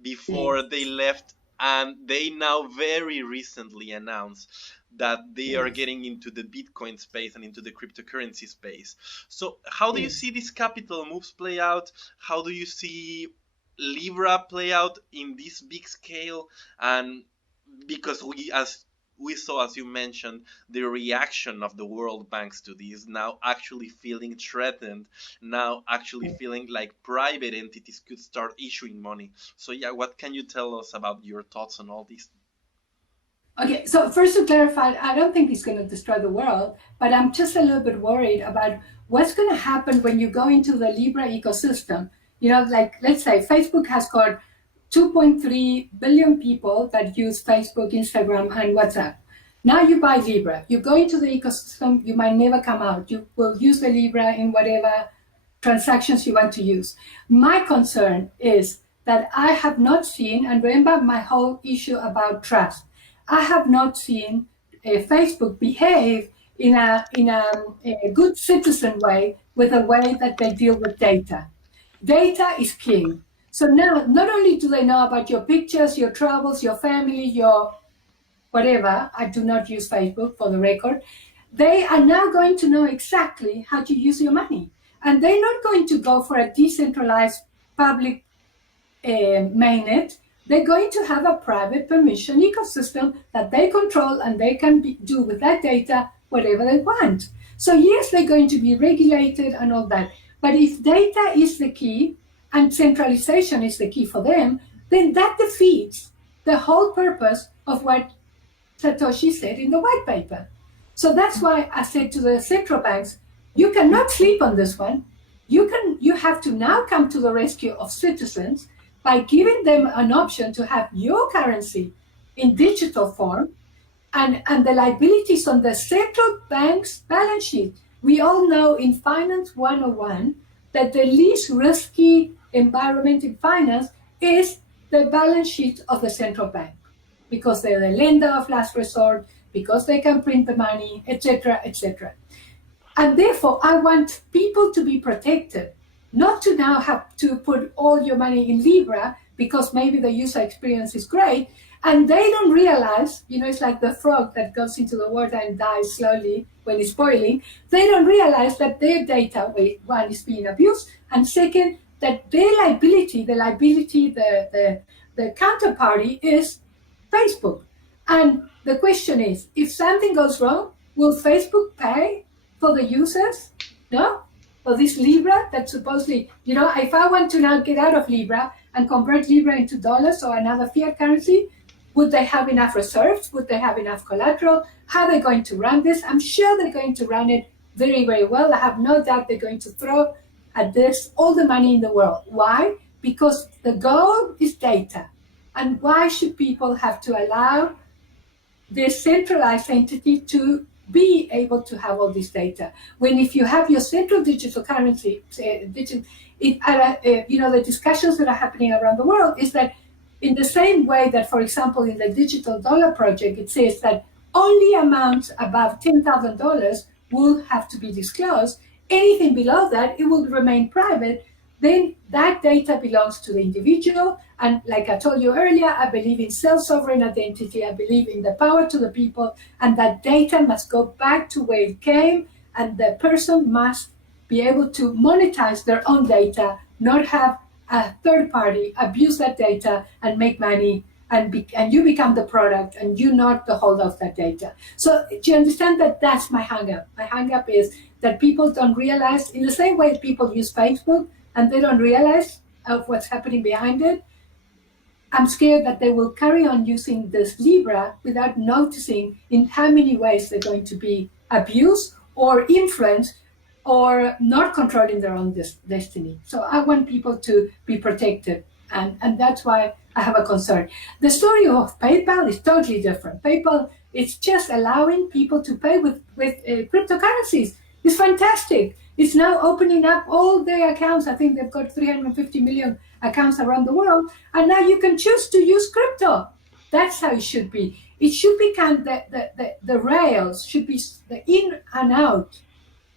before they left, and they now very recently announced that they are getting into the Bitcoin space and into the cryptocurrency space. So how do you see these capital moves play out? How do you see Libra play out in this big scale? And because we saw, as you mentioned, the reaction of the world banks to this, now actually feeling threatened, now actually feeling like private entities could start issuing money. So yeah, what can you tell us about your thoughts on all this? Okay, so first to clarify, I don't think it's going to destroy the world, but I'm just a little bit worried about what's going to happen when you go into the Libra ecosystem. Like let's say Facebook has got 2.3 billion people that use Facebook, Instagram, and WhatsApp. Now you buy Libra. You go into the ecosystem, you might never come out. You will use the Libra in whatever transactions you want to use. My concern is that I have not seen, and remember my whole issue about trust, I have not seen Facebook behave in a good citizen way with the way that they deal with data. Data is king. So now, not only do they know about your pictures, your travels, your family, your whatever, I do not use Facebook for the record, they are now going to know exactly how to use your money. And they're not going to go for a decentralized public mainnet. They're going to have a private permission ecosystem that they control, and they can do with that data whatever they want. So yes, they're going to be regulated and all that. But if data is the key and centralization is the key for them, then that defeats the whole purpose of what Satoshi said in the white paper. So that's why I said to the central banks, you cannot sleep on this one. You have to now come to the rescue of citizens by giving them an option to have your currency in digital form, and the liabilities on the central bank's balance sheet we all know in Finance 101 that the least risky environment in finance is the balance sheet of the central bank, because they're the lender of last resort, because they can print the money, etc., etc. And therefore, I want people to be protected, not to now have to put all your money in Libra because maybe the user experience is great. And they don't realize, it's like the frog that goes into the water and dies slowly when it's boiling. They don't realize that their data, one, is being abused, and second, that their liability, the counterparty is Facebook. And the question is, if something goes wrong, will Facebook pay for the users? No? For this Libra that supposedly, if I want to now get out of Libra and convert Libra into dollars or another fiat currency, would they have enough reserves? Would they have enough collateral? How are they going to run this? I'm sure they're going to run it very, very well. I have no doubt they're going to throw at this all the money in the world. Why? Because the goal is data. And why should people have to allow this centralized entity to be able to have all this data? When if you have your central digital currency, the discussions that are happening around the world is that in the same way that, for example, in the digital dollar project, it says that only amounts above $10,000 will have to be disclosed. Anything below that, it will remain private. Then that data belongs to the individual. And like I told you earlier, I believe in self-sovereign identity. I believe in the power to the people, and that data must go back to where it came, and the person must be able to monetize their own data, not have a third party abuse that data and make money, and you become the product and you not the holder of that data. So do you understand that that's my hang-up? My hang-up is that people don't realize, in the same way people use Facebook and they don't realize of what's happening behind it, I'm scared that they will carry on using this Libra without noticing in how many ways they're going to be abused or influenced or not controlling their own destiny. So I want people to be protected, and that's why I have a concern. The story of PayPal is totally different. PayPal is just allowing people to pay with cryptocurrencies. It's fantastic. It's now opening up all their accounts. I think they've got 350 million accounts around the world, and now you can choose to use crypto. That's how it should be. It should become the rails should be the in and out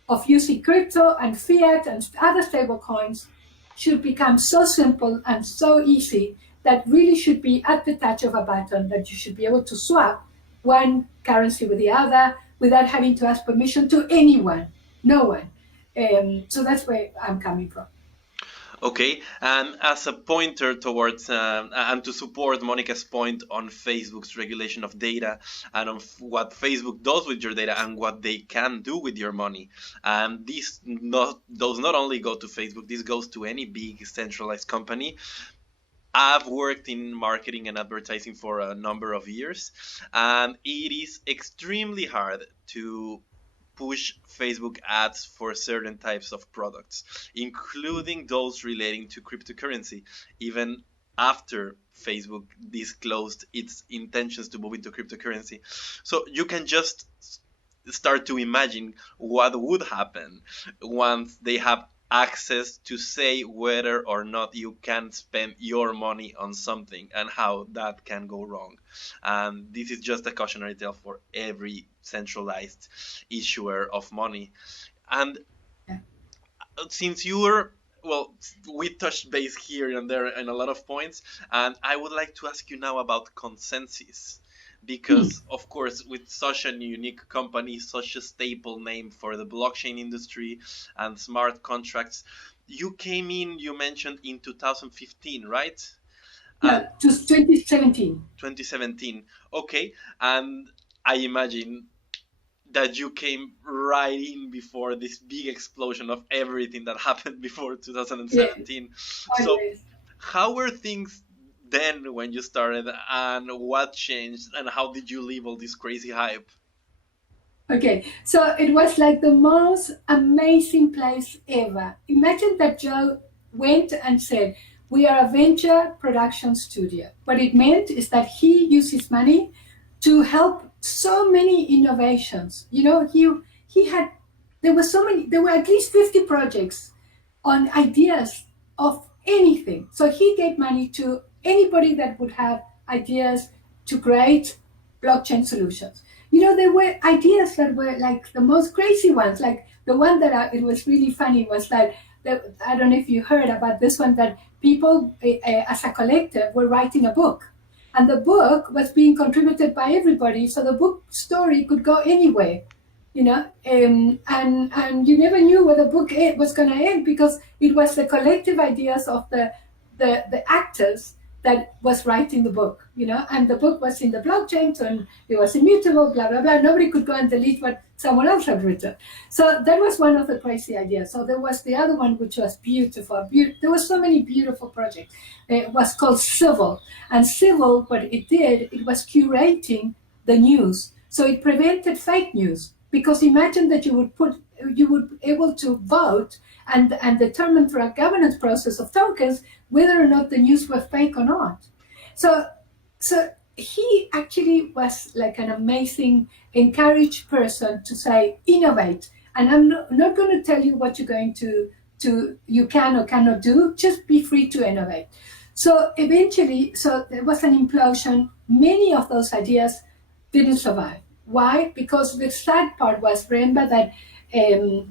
of using crypto and fiat and other stable coins should become so simple and so easy that really should be at the touch of a button, that you should be able to swap one currency with the other without having to ask permission to anyone, no one. So that's where I'm coming from. Okay, and as a pointer towards and to support Monica's point on Facebook's regulation of data and on what Facebook does with your data and what they can do with your money, and this does not only go to Facebook, this goes to any big centralized company. I've worked in marketing and advertising for a number of years, and it is extremely hard to push Facebook ads for certain types of products, including those relating to cryptocurrency, even after Facebook disclosed its intentions to move into cryptocurrency. So you can just start to imagine what would happen once they have access to say whether or not you can spend your money on something and how that can go wrong. And this is just a cautionary tale for every centralized issuer of money. And since you were, well, we touched base here and there in a lot of points, and I would like to ask you now about Consensys. Because, of course, with such a unique company, such a staple name for the blockchain industry and smart contracts, you came in, you mentioned, in 2015, right? Yeah, just 2017. 2017. Okay. And I imagine that you came right in before this big explosion of everything that happened before 2017. Yeah. So how were things then when you started, and what changed, and how did you leave all this crazy hype? Okay, so it was like the most amazing place ever. Imagine that Joe went and said, "We are a venture production studio." What it meant is that he used his money to help so many innovations. He had there were at least 50 projects on ideas of anything. So he gave money to anybody that would have ideas to create blockchain solutions. There were ideas that were like the most crazy ones. Like the one that it was really funny was that I don't know if you heard about this one, that people as a collective were writing a book, and the book was being contributed by everybody, so the book story could go anywhere. And you never knew where the book was going to end, because it was the collective ideas of the actors that was writing the book, and the book was in the blockchain, so it was immutable, blah, blah, blah. Nobody could go and delete what someone else had written. So that was one of the crazy ideas. So there was the other one, which was beautiful. There were so many beautiful projects. It was called Civil. And Civil, what it did, it was curating the news. So it prevented fake news. Because imagine that you would be able to vote and determine through a governance process of tokens whether or not the news were fake or not. So he actually was like an amazing, encouraged person to say, innovate. And I'm not going to tell you what you're going to you can or cannot do, just be free to innovate. So eventually, there was an implosion. Many of those ideas didn't survive. Why? Because the sad part was, remember that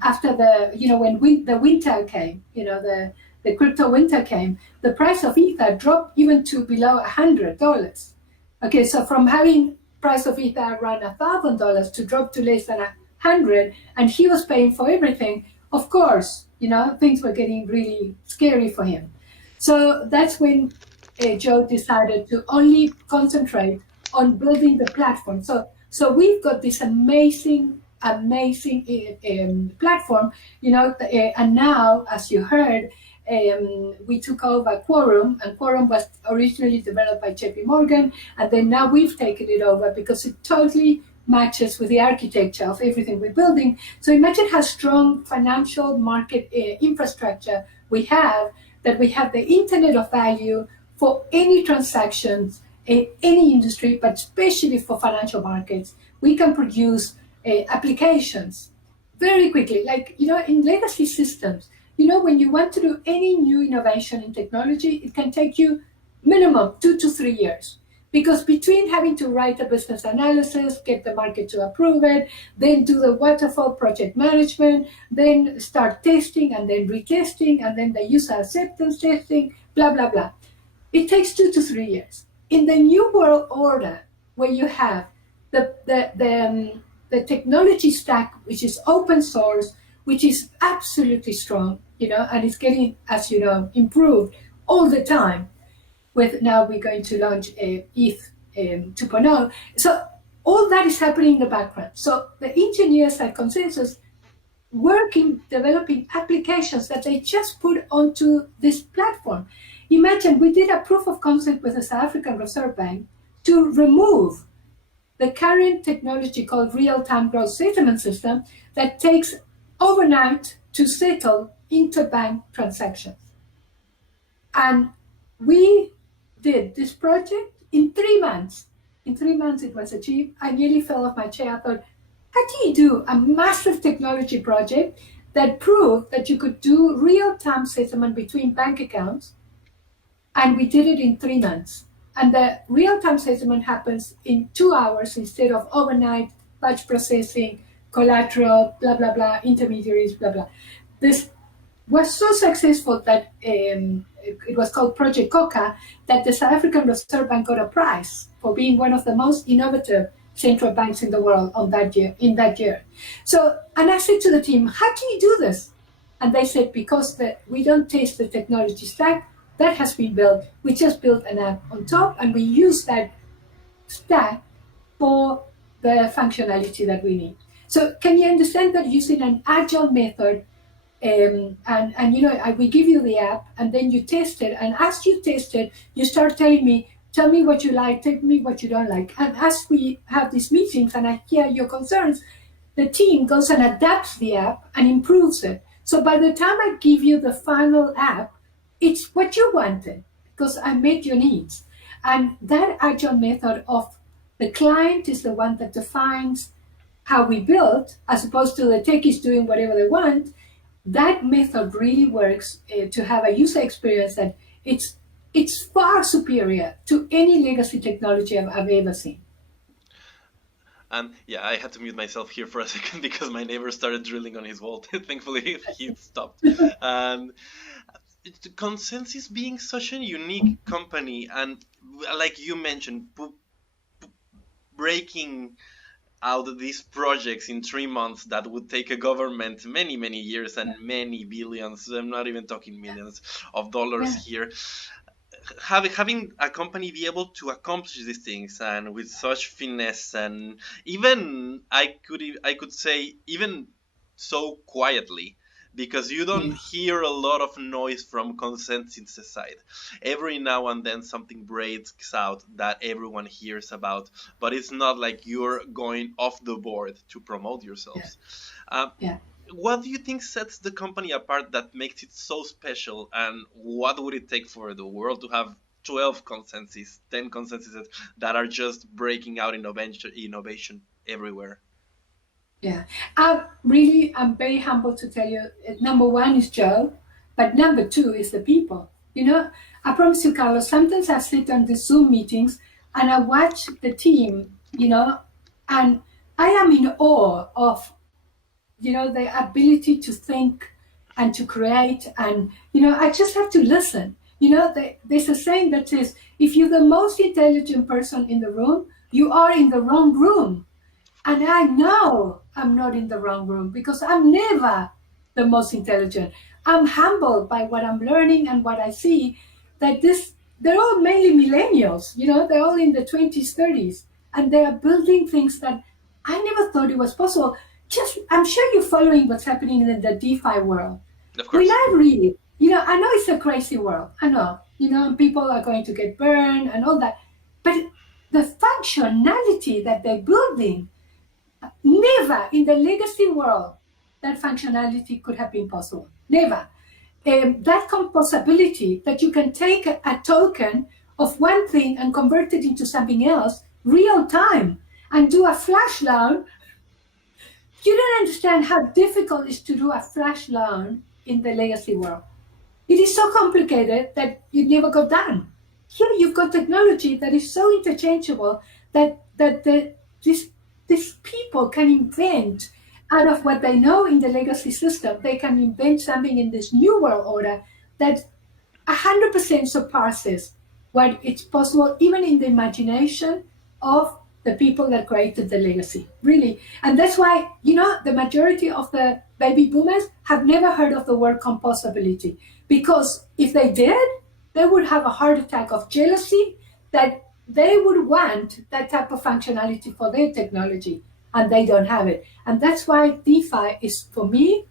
after when the winter came, the crypto winter came, the price of Ether dropped even to below $100. Okay, so from having price of Ether around $1,000 to drop to less than 100, and he was paying for everything. Of course, things were getting really scary for him. So that's when Joe decided to only concentrate on building the platform. So we've got this amazing platform, and now, as you heard, we took over Quorum, and Quorum was originally developed by JP Morgan, and then now we've taken it over because it totally matches with the architecture of everything we're building. So imagine how strong financial market infrastructure we have, that we have the Internet of Value for any transactions in any industry, but especially for financial markets. We can produce applications very quickly. Like, in legacy systems, when you want to do any new innovation in technology, it can take you minimum 2 to 3 years. Because between having to write a business analysis, get the market to approve it, then do the waterfall project management, then start testing and then retesting, and then the user acceptance testing, blah, blah, blah. It takes 2 to 3 years. In the new world order, where you have the technology stack, which is open source, which is absolutely strong, and it's getting, as you know, improved all the time. Now we're going to launch ETH 2.0. So all that is happening in the background. So the engineers at Consensys working, developing applications that they just put onto this platform. Imagine we did a proof of concept with the South African Reserve Bank to remove the current technology called real-time gross settlement system that takes overnight to settle interbank transactions. And we did this project in 3 months. In 3 months it was achieved. I nearly fell off my chair. I thought, how do you do a massive technology project that proved that you could do real-time settlement between bank accounts? And we did it in 3 months. And the real-time settlement happens in 2 hours instead of overnight, batch processing, collateral, blah, blah, blah, intermediaries, blah, blah. This was so successful that it was called Project Coca, that the South African Reserve Bank got a prize for being one of the most innovative central banks in the world in that year. So, and I said to the team, how do you do this? And they said, because we don't test the technology stack, that has been built. We just built an app on top, and we use that stack for the functionality that we need. So can you understand that using an agile method, we give you the app, and then you test it, and as you test it, you start telling me, tell me what you like, tell me what you don't like. And as we have these meetings and I hear your concerns, the team goes and adapts the app and improves it. So by the time I give you the final app, it's what you wanted, because I met your needs. And that agile method of the client is the one that defines how we build, as opposed to the techies doing whatever they want, that method really works to have a user experience that it's far superior to any legacy technology I've ever seen. And yeah, I had to mute myself here for a second because my neighbor started drilling on his wall. Thankfully, he stopped. And Consensys being such a unique company, and like you mentioned, breaking out these projects in 3 months that would take a government many, many years and many billions, I'm not even talking millions of dollars Yeah. here. Having a company be able to accomplish these things and with such finesse, and even I could say even so quietly, because you don't Yes. hear a lot of noise from Consensys side. Every now and then something breaks out that everyone hears about, but it's not like you're going off the board to promote Yeah. yourselves. Um, Yeah. what do you think sets the company apart that makes it so special, and what would it take for the world to have 12 Consensys, 10 Consensys that are just breaking out innovation everywhere? Yeah. I'm very humble to tell you, number one is Joe, but number two is the people. I promise you, Carlos, sometimes I sit on the Zoom meetings and I watch the team, and I am in awe of, the ability to think and to create. And, I just have to listen. There's a saying that says, if you're the most intelligent person in the room, you are in the wrong room. And I know I'm not in the wrong room because I'm never the most intelligent. I'm humbled by what I'm learning and what I see, that they're all mainly millennials, they're all in the 20s, 30s, and they are building things that I never thought it was possible. I'm sure you're following what's happening in the DeFi world. Of When course. I read, I know it's a crazy world. I know, and people are going to get burned and all that. But the functionality that they're building, never in the legacy world that functionality could have been possible. Never. That composability that you can take a token of one thing and convert it into something else real time and do a flash loan. You don't understand how difficult it is to do a flash loan in the legacy world. It is so complicated that it never got done. Here you've got technology that is so interchangeable that these people can invent out of what they know in the legacy system. They can invent something in this new world order that 100% surpasses what it's possible, even in the imagination of the people that created the legacy, really. And that's why, the majority of the baby boomers have never heard of the word composability, because if they did, they would have a heart attack of jealousy that they would want that type of functionality for their technology, and they don't have it. And that's why DeFi is, for me,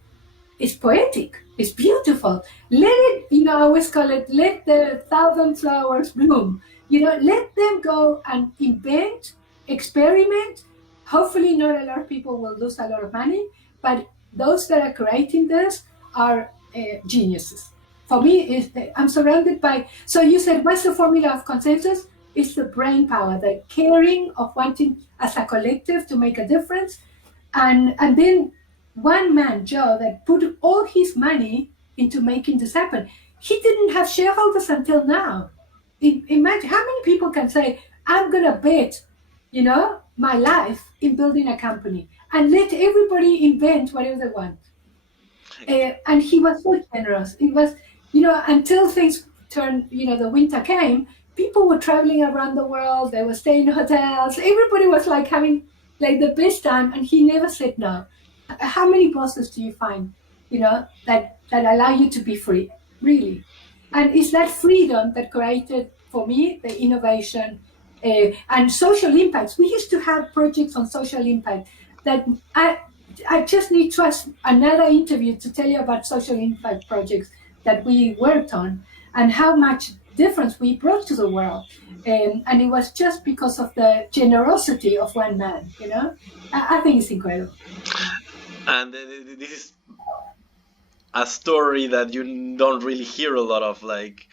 it's poetic. It's beautiful. Let it, I always call it, let the thousand flowers bloom. Let them go and invent, experiment. Hopefully, not a lot of people will lose a lot of money, but those that are creating this are geniuses. For me, I'm surrounded by. So you said, what's the formula of consensus? It's the brain power, the caring of wanting as a collective to make a difference, and then one man, Joe, that put all his money into making this happen. He didn't have shareholders until now. Imagine how many people can say, I'm going to bet, my life in building a company and let everybody invent whatever they want. And he was so generous. It was, until things turned, the winter came, people were traveling around the world. They were staying in hotels. Everybody was like having like the best time, and he never said no. How many bosses do you find, that allow you to be free, really? And it's that freedom that created, for me, the innovation and social impacts. We used to have projects on social impact that I just need to ask another interview to tell you about social impact projects that we worked on and how much difference we brought to the world. And it was just because of the generosity of one man, I think it's incredible. And this is a story that you don't really hear a lot of. Like,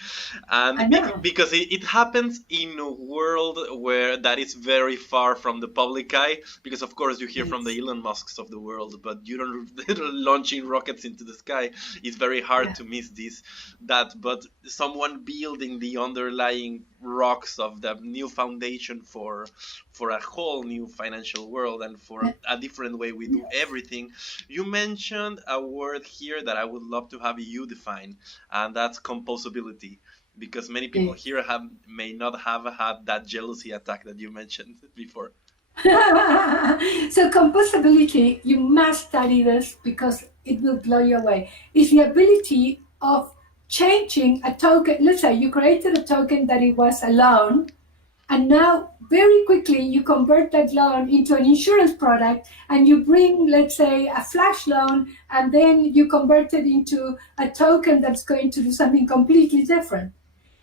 And I know. because it happens in a world where that is very far from the public eye, because of course you hear from the Yes. Elon Musks of the world, but you don't launching rockets into the sky. It's very hard Yeah. to miss this that, but someone building the underlying rocks of the new foundation for a whole new financial world and for a different way we do Yes. everything. You mentioned a word here that I would love to have you define, and that's composability, because many people Yes. here have may not have had that jealousy attack that you mentioned before. So compostability, you must study this because it will blow you away. Is the ability of changing a token. Let's say you created a token that it was a loan, and now very quickly you convert that loan into an insurance product, and you bring, let's say, a flash loan, and then you convert it into a token that's going to do something completely different.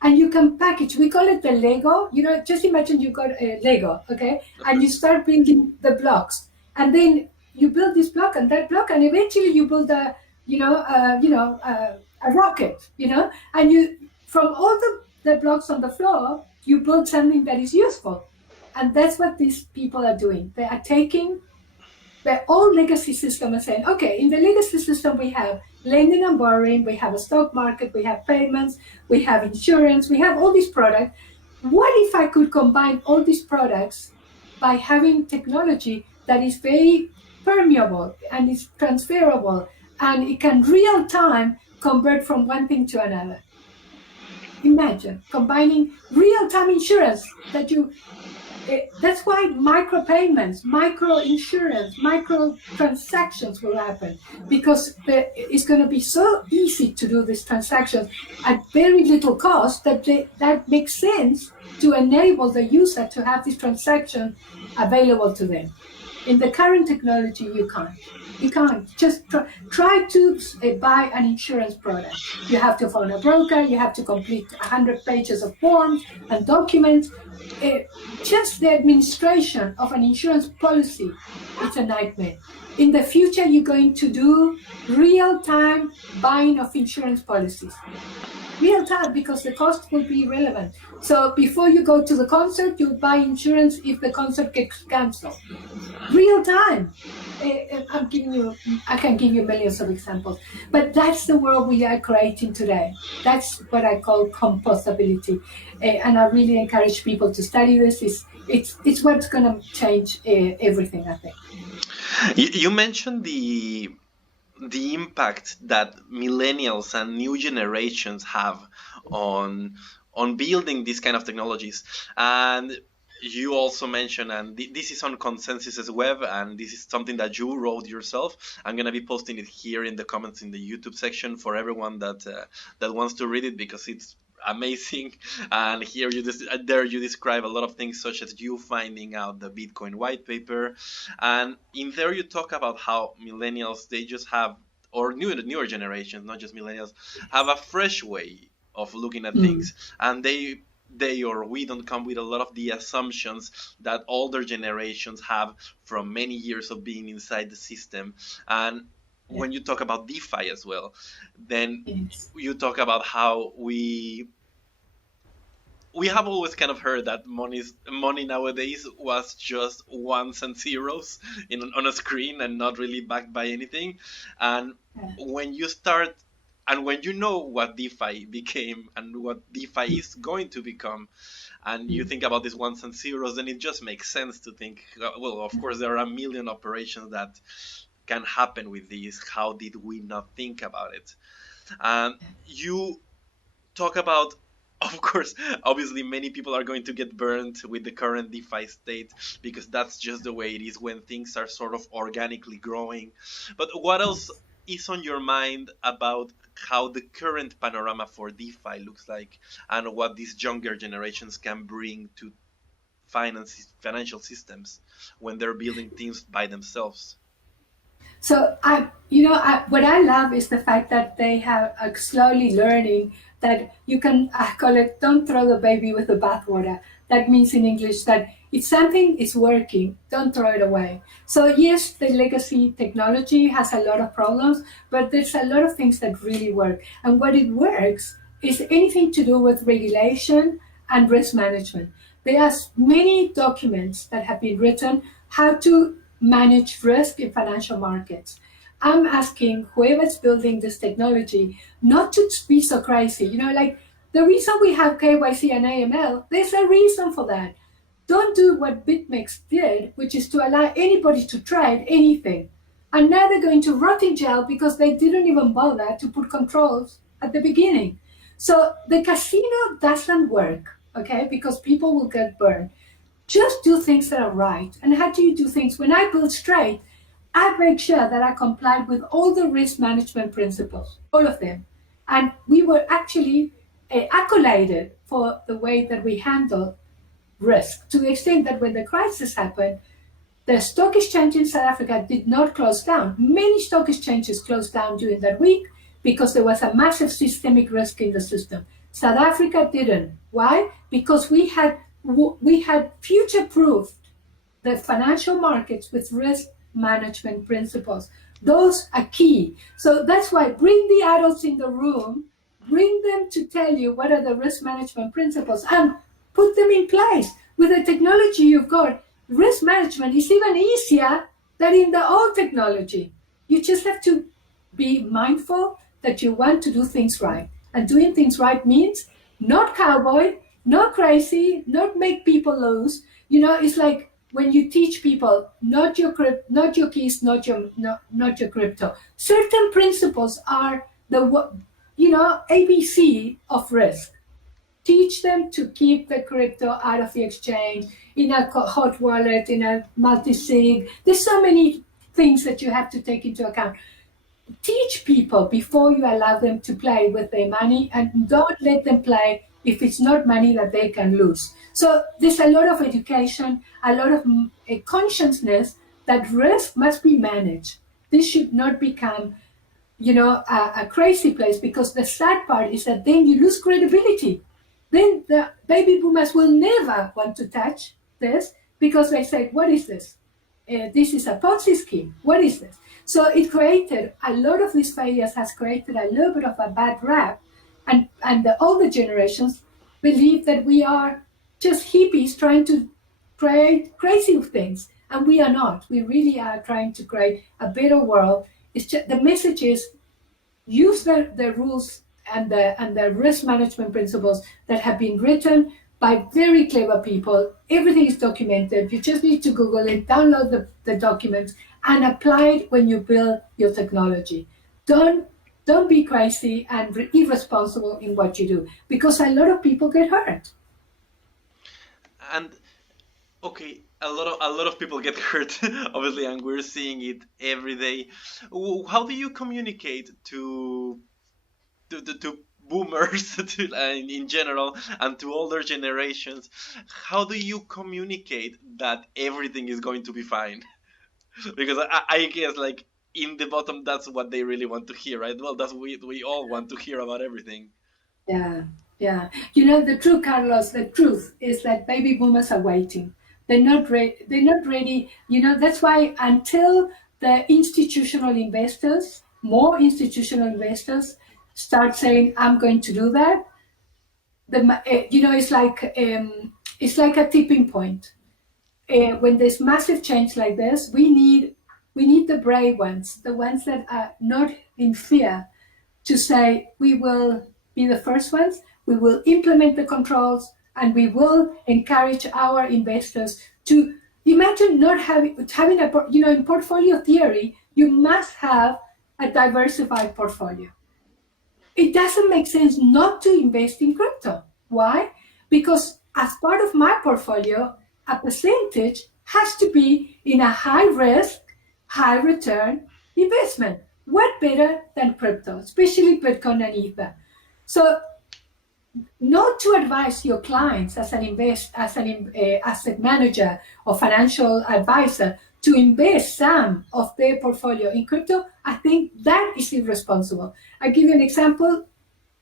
And you can package, we call it the Lego. Just imagine you got a Lego, okay, and Okay. you start building the blocks, and then you build this block and that block, and eventually you build a rocket, and you, from all the blocks on the floor, you build something that is useful. And that's what these people are doing. They are taking the old legacy system and saying, okay, in the legacy system, we have lending and borrowing, we have a stock market, we have payments, we have insurance, we have all these products. What if I could combine all these products by having technology that is very permeable and is transferable, and it can real time convert from one thing to another? Imagine combining real time insurance that you that's why micro payments, micro insurance, micro transactions will happen, because it's going to be so easy to do these transactions at very little cost that makes sense to enable the user to have this transaction available to them. In the current technology, you can't. You can't just try to buy an insurance product. You have to phone a broker. You have to complete 100 pages of forms and documents. Uh, just the administration of an insurance policy, it's a nightmare. In the future, you're going to do real-time buying of insurance policies. Real time, because the cost will be relevant. So before you go to the concert, you buy insurance if the concert gets canceled. Real time. I can give you millions of examples, but that's the world we are creating today. That's what I call composability, and I really encourage people to study this. It's what's going to change everything, I think. You mentioned the impact that millennials and new generations have on building these kind of technologies, and you also mentioned, and this is on Consensys' web, and this is something that you wrote yourself. I'm gonna be posting it here in the comments in the YouTube section for everyone that wants to read it, because it's amazing. And here there you describe a lot of things, such as you finding out the Bitcoin white paper, and in there you talk about how millennials, they just have, or newer generations, not just millennials, have a fresh way of looking at Mm, things, and they or we don't come with a lot of the assumptions that older generations have from many years of being inside the system. And yeah, when you talk about DeFi as well, then yes. you talk about how we have always kind of heard that money nowadays was just ones and zeros on a screen and not really backed by anything. And Yeah. when you start, and when you know what DeFi became and what DeFi is going to become, and you Mm, think about these ones and zeros, then it just makes sense to think, well, of course there are a million operations that can happen with these. How did we not think about it? And you talk about, of course, obviously many people are going to get burned with the current DeFi state, because that's just the way it is when things are sort of organically growing. But what else yes. is on your mind about how the current panorama for DeFi looks like, and what these younger generations can bring to financial systems when they're building teams by themselves? So what I love is the fact that they have slowly learning that you can, I call it, don't throw the baby with the bathwater. That means in English that if something is working, don't throw it away. So yes, the legacy technology has a lot of problems, but there's a lot of things that really work. And what it works, is anything to do with regulation and risk management. There are many documents that have been written how to manage risk in financial markets. I'm asking whoever's building this technology not to be so crazy. Like the reason we have KYC and AML, there's a reason for that. Don't do what BitMEX did, which is to allow anybody to trade anything. And now they're going to rot in jail because they didn't even bother to put controls at the beginning. So the casino doesn't work, okay, because people will get burned. Just do things that are right. And how do you do things? When I build straight, I make sure that I complied with all the risk management principles, all of them. And we were actually accoladed for the way that we handle risk, to the extent that when the crisis happened, the stock exchange in South Africa did not close down. Many stock exchanges closed down during that week because there was a massive systemic risk in the system. South Africa didn't. Why? Because we had future-proofed the financial markets with risk management principles. Those are key. So that's why bring the adults in the room, bring them to tell you what are the risk management principles, and put them in place. With the technology you've got, risk management is even easier than in the old technology. You just have to be mindful that you want to do things right. And doing things right means not cowboy, not crazy, not make people lose. It's like when you teach people not your keys, not your crypto. Certain principles are the ABC of risk. Teach them to keep the crypto out of the exchange, in a hot wallet, in a multi-sig. There's so many things that you have to take into account. Teach people before you allow them to play with their money, and don't let them play if it's not money that they can lose. So there's a lot of education, a lot of consciousness that risk must be managed. This should not become a crazy place, because the sad part is that then you lose credibility. Then the baby boomers will never want to touch this because they say, what is this? This is a Ponzi scheme. What is this? So it created, a lot of these failures has created a little bit of a bad rap. And the older generations believe that we are just hippies trying to create crazy things. And we are not. We really are trying to create a better world. It's just, the message is, use the rules and the risk management principles that have been written by very clever people. Everything is documented. You just need to Google it, download the documents, and apply it when you build your technology. Don't be crazy and irresponsible in what you do, because a lot of people get hurt. And okay, a lot of people get hurt, obviously, and we're seeing it every day. How do you communicate to boomers in general, and to older generations? How do you communicate that everything is going to be fine? Because I guess, like, in the bottom, that's what they really want to hear, right? Well, that's we all want to hear about everything. Yeah, yeah. The truth is that baby boomers are waiting. They're not ready. They're not ready. That's why until the more institutional investors start saying, I'm going to do that, it's like a tipping point. When there's massive change like this, we need the brave ones, the ones that are not in fear, to say, we will be the first ones, we will implement the controls, and we will encourage our investors to imagine not having in portfolio theory, you must have a diversified portfolio. It doesn't make sense not to invest in crypto. Why? Because as part of my portfolio, a percentage has to be in a high risk, high return investment. What better than crypto, especially Bitcoin and Ether? So, not to advise your clients as an asset manager or financial advisor to invest some of their portfolio in crypto, I think that is irresponsible. I'll give you an example.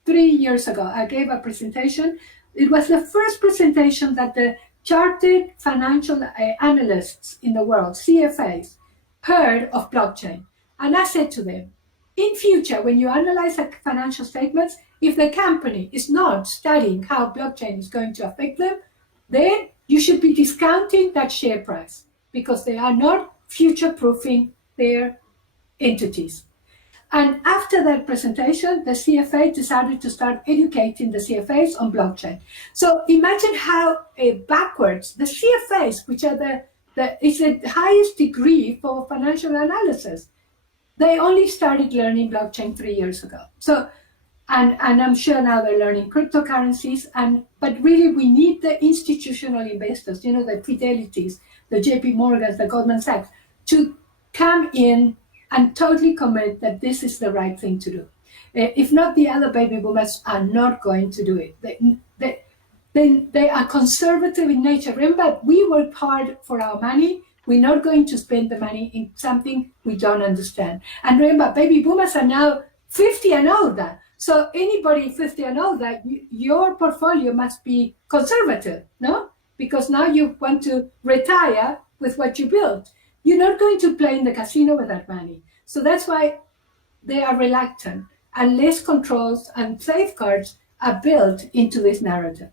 3 years ago, I gave a presentation. It was the first presentation that the chartered financial analysts in the world, CFAs, heard of blockchain. And I said to them, in future, when you analyze financial statements, if the company is not studying how blockchain is going to affect them, then you should be discounting that share price because they are not future-proofing their entities. And after that presentation, the CFA decided to start educating the CFAs on blockchain. So imagine how backwards the CFAs, which are is the highest degree for financial analysis, they only started learning blockchain 3 years ago. So, and I'm sure now they're learning cryptocurrencies. But really, we need the institutional investors, the Fidelities, the JP Morgans, the Goldman Sachs, to come in and totally commit that this is the right thing to do. If not, the other baby boomers are not going to do it. They are conservative in nature. Remember, we work hard for our money. We're not going to spend the money in something we don't understand. And remember, baby boomers are now 50 and older. So anybody 50 and older, your portfolio must be conservative, no? Because now you want to retire with what you built. You're not going to play in the casino with that money. So that's why they are reluctant, and less controls and safeguards are built into this narrative.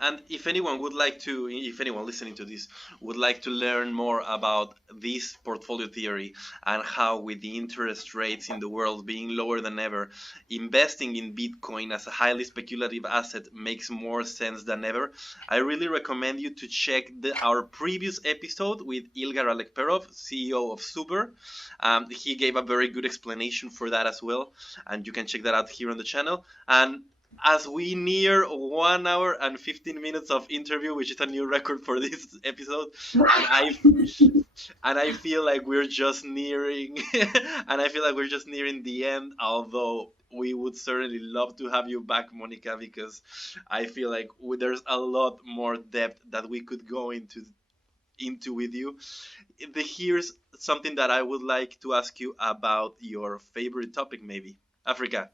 And if anyone listening to this would like to learn more about this portfolio theory and how, with the interest rates in the world being lower than ever, investing in Bitcoin as a highly speculative asset makes more sense than ever, I really recommend you to check our previous episode with Ilgar Alekperov, CEO of Super. He gave a very good explanation for that as well, and you can check that out here on the channel. And as we near 1 hour and 15 minutes of interview, which is a new record for this episode, and I feel like we're just nearing the end, although we would certainly love to have you back, Monica, because I feel like there's a lot more depth that we could go into with you. Here's something that I would like to ask you about your favorite topic, maybe Africa.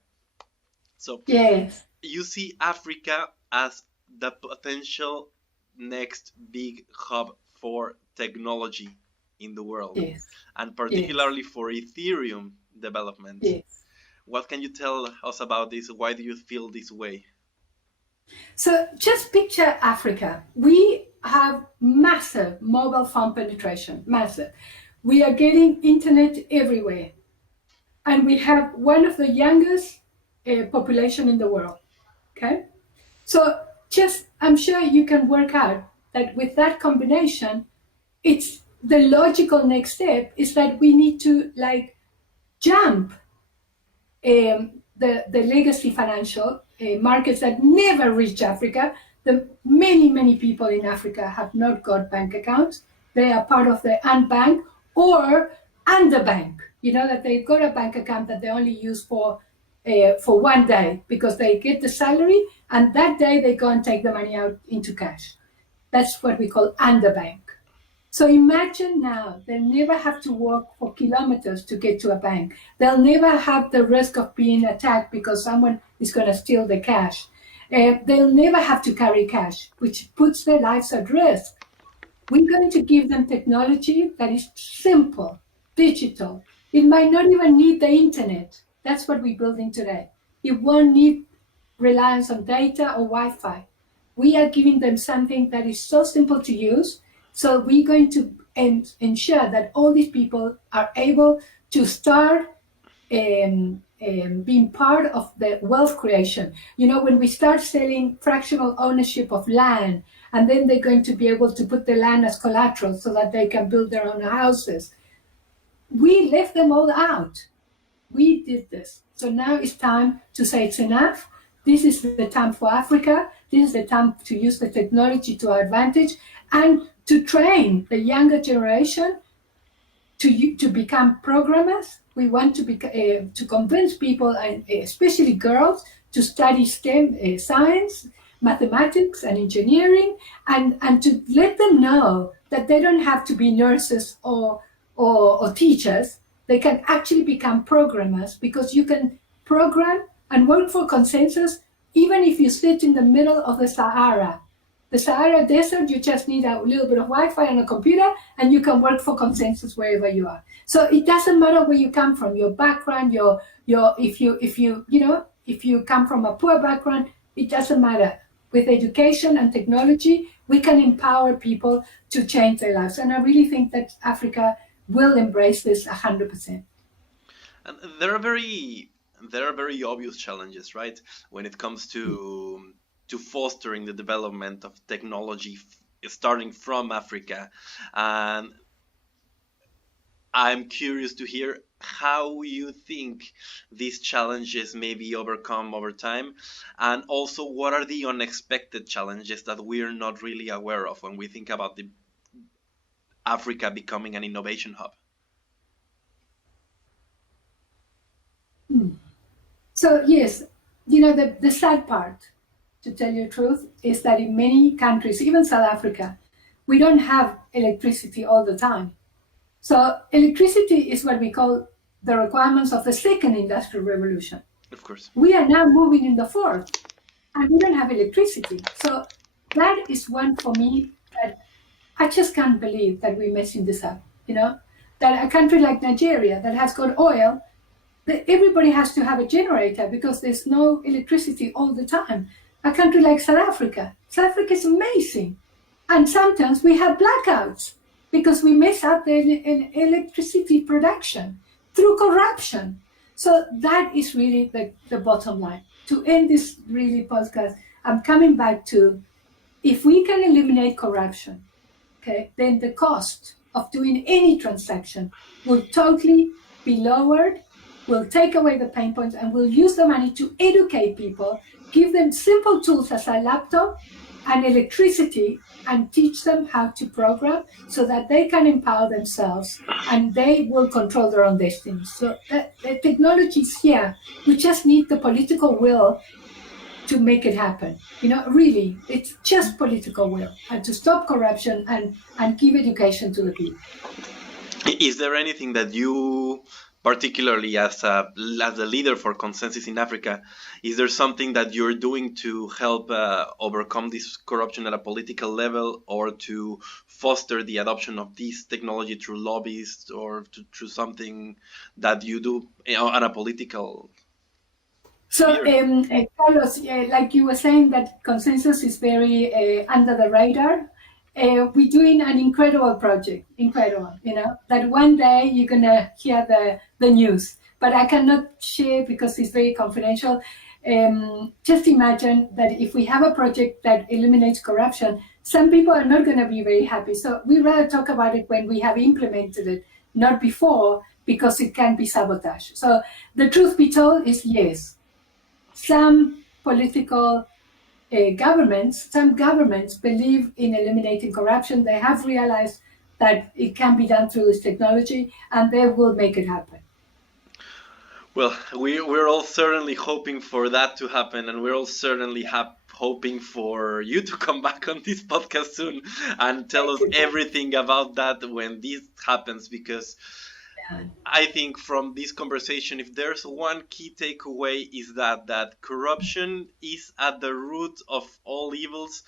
So yes, you see Africa as the potential next big hub for technology in the world, yes, and particularly for Ethereum development. Yes. What can you tell us about this? Why do you feel this way? So just picture Africa. We have massive mobile phone penetration, massive. We are getting internet everywhere. And we have one of the youngest population in the world. Okay, so I'm sure you can work out that with that combination, it's the logical next step is that we need to jump the legacy financial markets that never reach Africa. The many people in Africa have not got bank accounts. They are part of the unbanked or underbank. That they've got a bank account that they only use for 1 day because they get the salary and that day they go and take the money out into cash. That's what we call underbank. So imagine now they'll never have to walk for kilometers to get to a bank. They'll never have the risk of being attacked because someone is going to steal the cash. They'll never have to carry cash, which puts their lives at risk. We're going to give them technology that is simple, digital. It might not even need the internet. That's what we're building today. It won't need reliance on data or Wi-Fi. We are giving them something that is so simple to use. So we're going to ensure that all these people are able to start being part of the wealth creation. When we start selling fractional ownership of land, and then they're going to be able to put the land as collateral so that they can build their own houses. We left them all out. We did this. So now it's time to say it's enough. This is the time for Africa. This is the time to use the technology to our advantage and to train the younger generation to become programmers. We want to convince people, and especially girls, to study STEM, science, mathematics, and engineering, and to let them know that they don't have to be nurses or teachers. They can actually become programmers because you can program and work for Consensys even if you sit in the middle of the Sahara. the Sahara Desert, you just need a little bit of Wi-Fi and a computer, and you can work for Consensys wherever you are. So it doesn't matter where you come from, your background, your if you come from a poor background, it doesn't matter. With education and technology, we can empower people to change their lives. And I really think that Africa will embrace this 100%. And there are very obvious challenges, right? When it comes to fostering the development of technology starting from Africa. And I'm curious to hear how you think these challenges may be overcome over time, and also what are the unexpected challenges that we're not really aware of when we think about the Africa becoming an innovation hub. So yes, the sad part, to tell you the truth, is that in many countries, even South Africa, we don't have electricity all the time. So electricity is what we call the requirements of the second industrial revolution. Of course. We are now moving in the fourth, and we don't have electricity. So that is one for me that I just can't believe that we're messing this up. That a country like Nigeria that has got oil, that everybody has to have a generator because there's no electricity all the time. A country like South Africa is amazing. And sometimes we have blackouts because we mess up the electricity production through corruption. So that is really the bottom line. To end this really podcast, I'm coming back to, if we can eliminate corruption, okay, then the cost of doing any transaction will totally be lowered. We'll take away the pain points, and we'll use the money to educate people, give them simple tools as a laptop and electricity, and teach them how to program so that they can empower themselves and they will control their own destiny. So the technology is here. We just need the political will to make it happen. Really, it's just political will, and to stop corruption and give education to the people. Is there anything that you, particularly as a leader for Consensys in Africa, is there something that you're doing to help overcome this corruption at a political level, or to foster the adoption of this technology through lobbyists, or through something that you do on a political So, Carlos, like you were saying, that Consensys is very under the radar. We're doing an incredible project, that one day you're going to hear the news, but I cannot share because it's very confidential. Just imagine that if we have a project that eliminates corruption, some people are not going to be very happy. So we rather talk about it when we have implemented it, not before, because it can be sabotage. So the truth be told is yes. Some political some governments believe in eliminating corruption. They have realized that it can be done through this technology, and they will make it happen. Well, we're all certainly hoping for that to happen, and we're all certainly hoping for you to come back on this podcast soon and tell us everything about that when this happens, because I think from this conversation, if there's one key takeaway, is that corruption is at the root of all evils,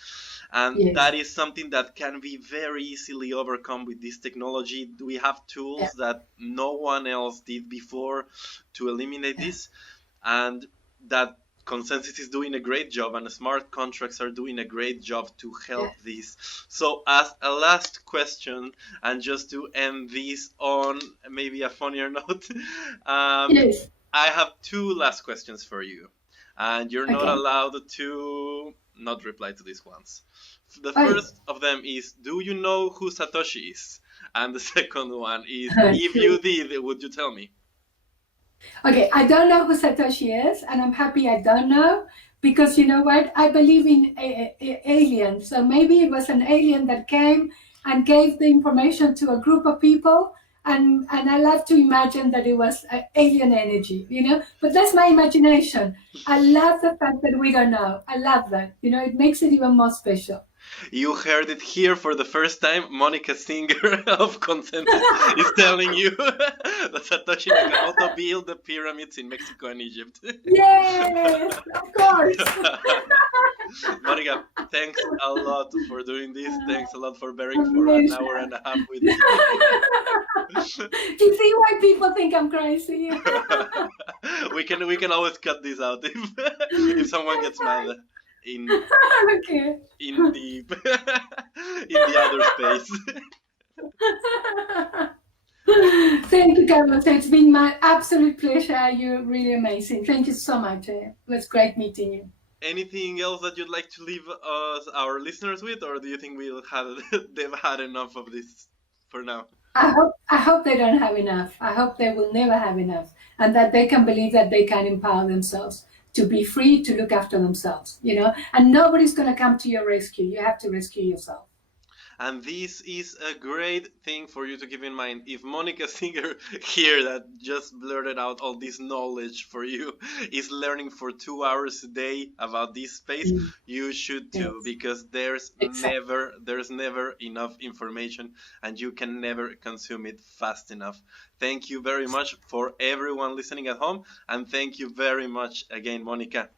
and that is something that can be very easily overcome with this technology. We have tools that no one else did before to eliminate this, and that Consensys is doing a great job, and smart contracts are doing a great job to help this. So as a last question, and just to end this on maybe a funnier note, I have two last questions for you, and you're not allowed to not reply to these ones. The first of them is, do you know who Satoshi is? And the second one is, if you did, would you tell me? Okay, I don't know who Satoshi is, and I'm happy I don't know, because you know what? I believe in aliens. So maybe it was an alien that came and gave the information to a group of people, and I love to imagine that it was alien energy, But that's my imagination. I love the fact that we don't know. I love that. It makes it even more special. You heard it here for the first time. Monica Singer of Consensys is telling you that Satoshi Nakamoto built the pyramids in Mexico and Egypt. Yes, of course. Monica, thanks a lot for doing this. Thanks a lot for bearing for an Amazing. hour and a half with me. Do you see why people think I'm crazy? we can always cut this out if someone gets mad in Okay. in the in the other space. Thank you, Carlos. It's been my absolute pleasure. You're really amazing. Thank you so much. It was great meeting you. Anything else that you'd like to leave us, our listeners, with, or do you think they've had enough of this for now? I hope they don't have enough. I hope they will never have enough, and that they can believe that they can empower themselves to be free to look after themselves. And nobody's going to come to your rescue. You have to rescue yourself. And this is a great thing for you to keep in mind. If Monica Singer here, that just blurted out all this knowledge for you, is learning for 2 hours a day about this space, you should too, Yes. because there's Exactly. never enough information, and you can never consume it fast enough. Thank you very much for everyone listening at home, and thank you very much again, Monica.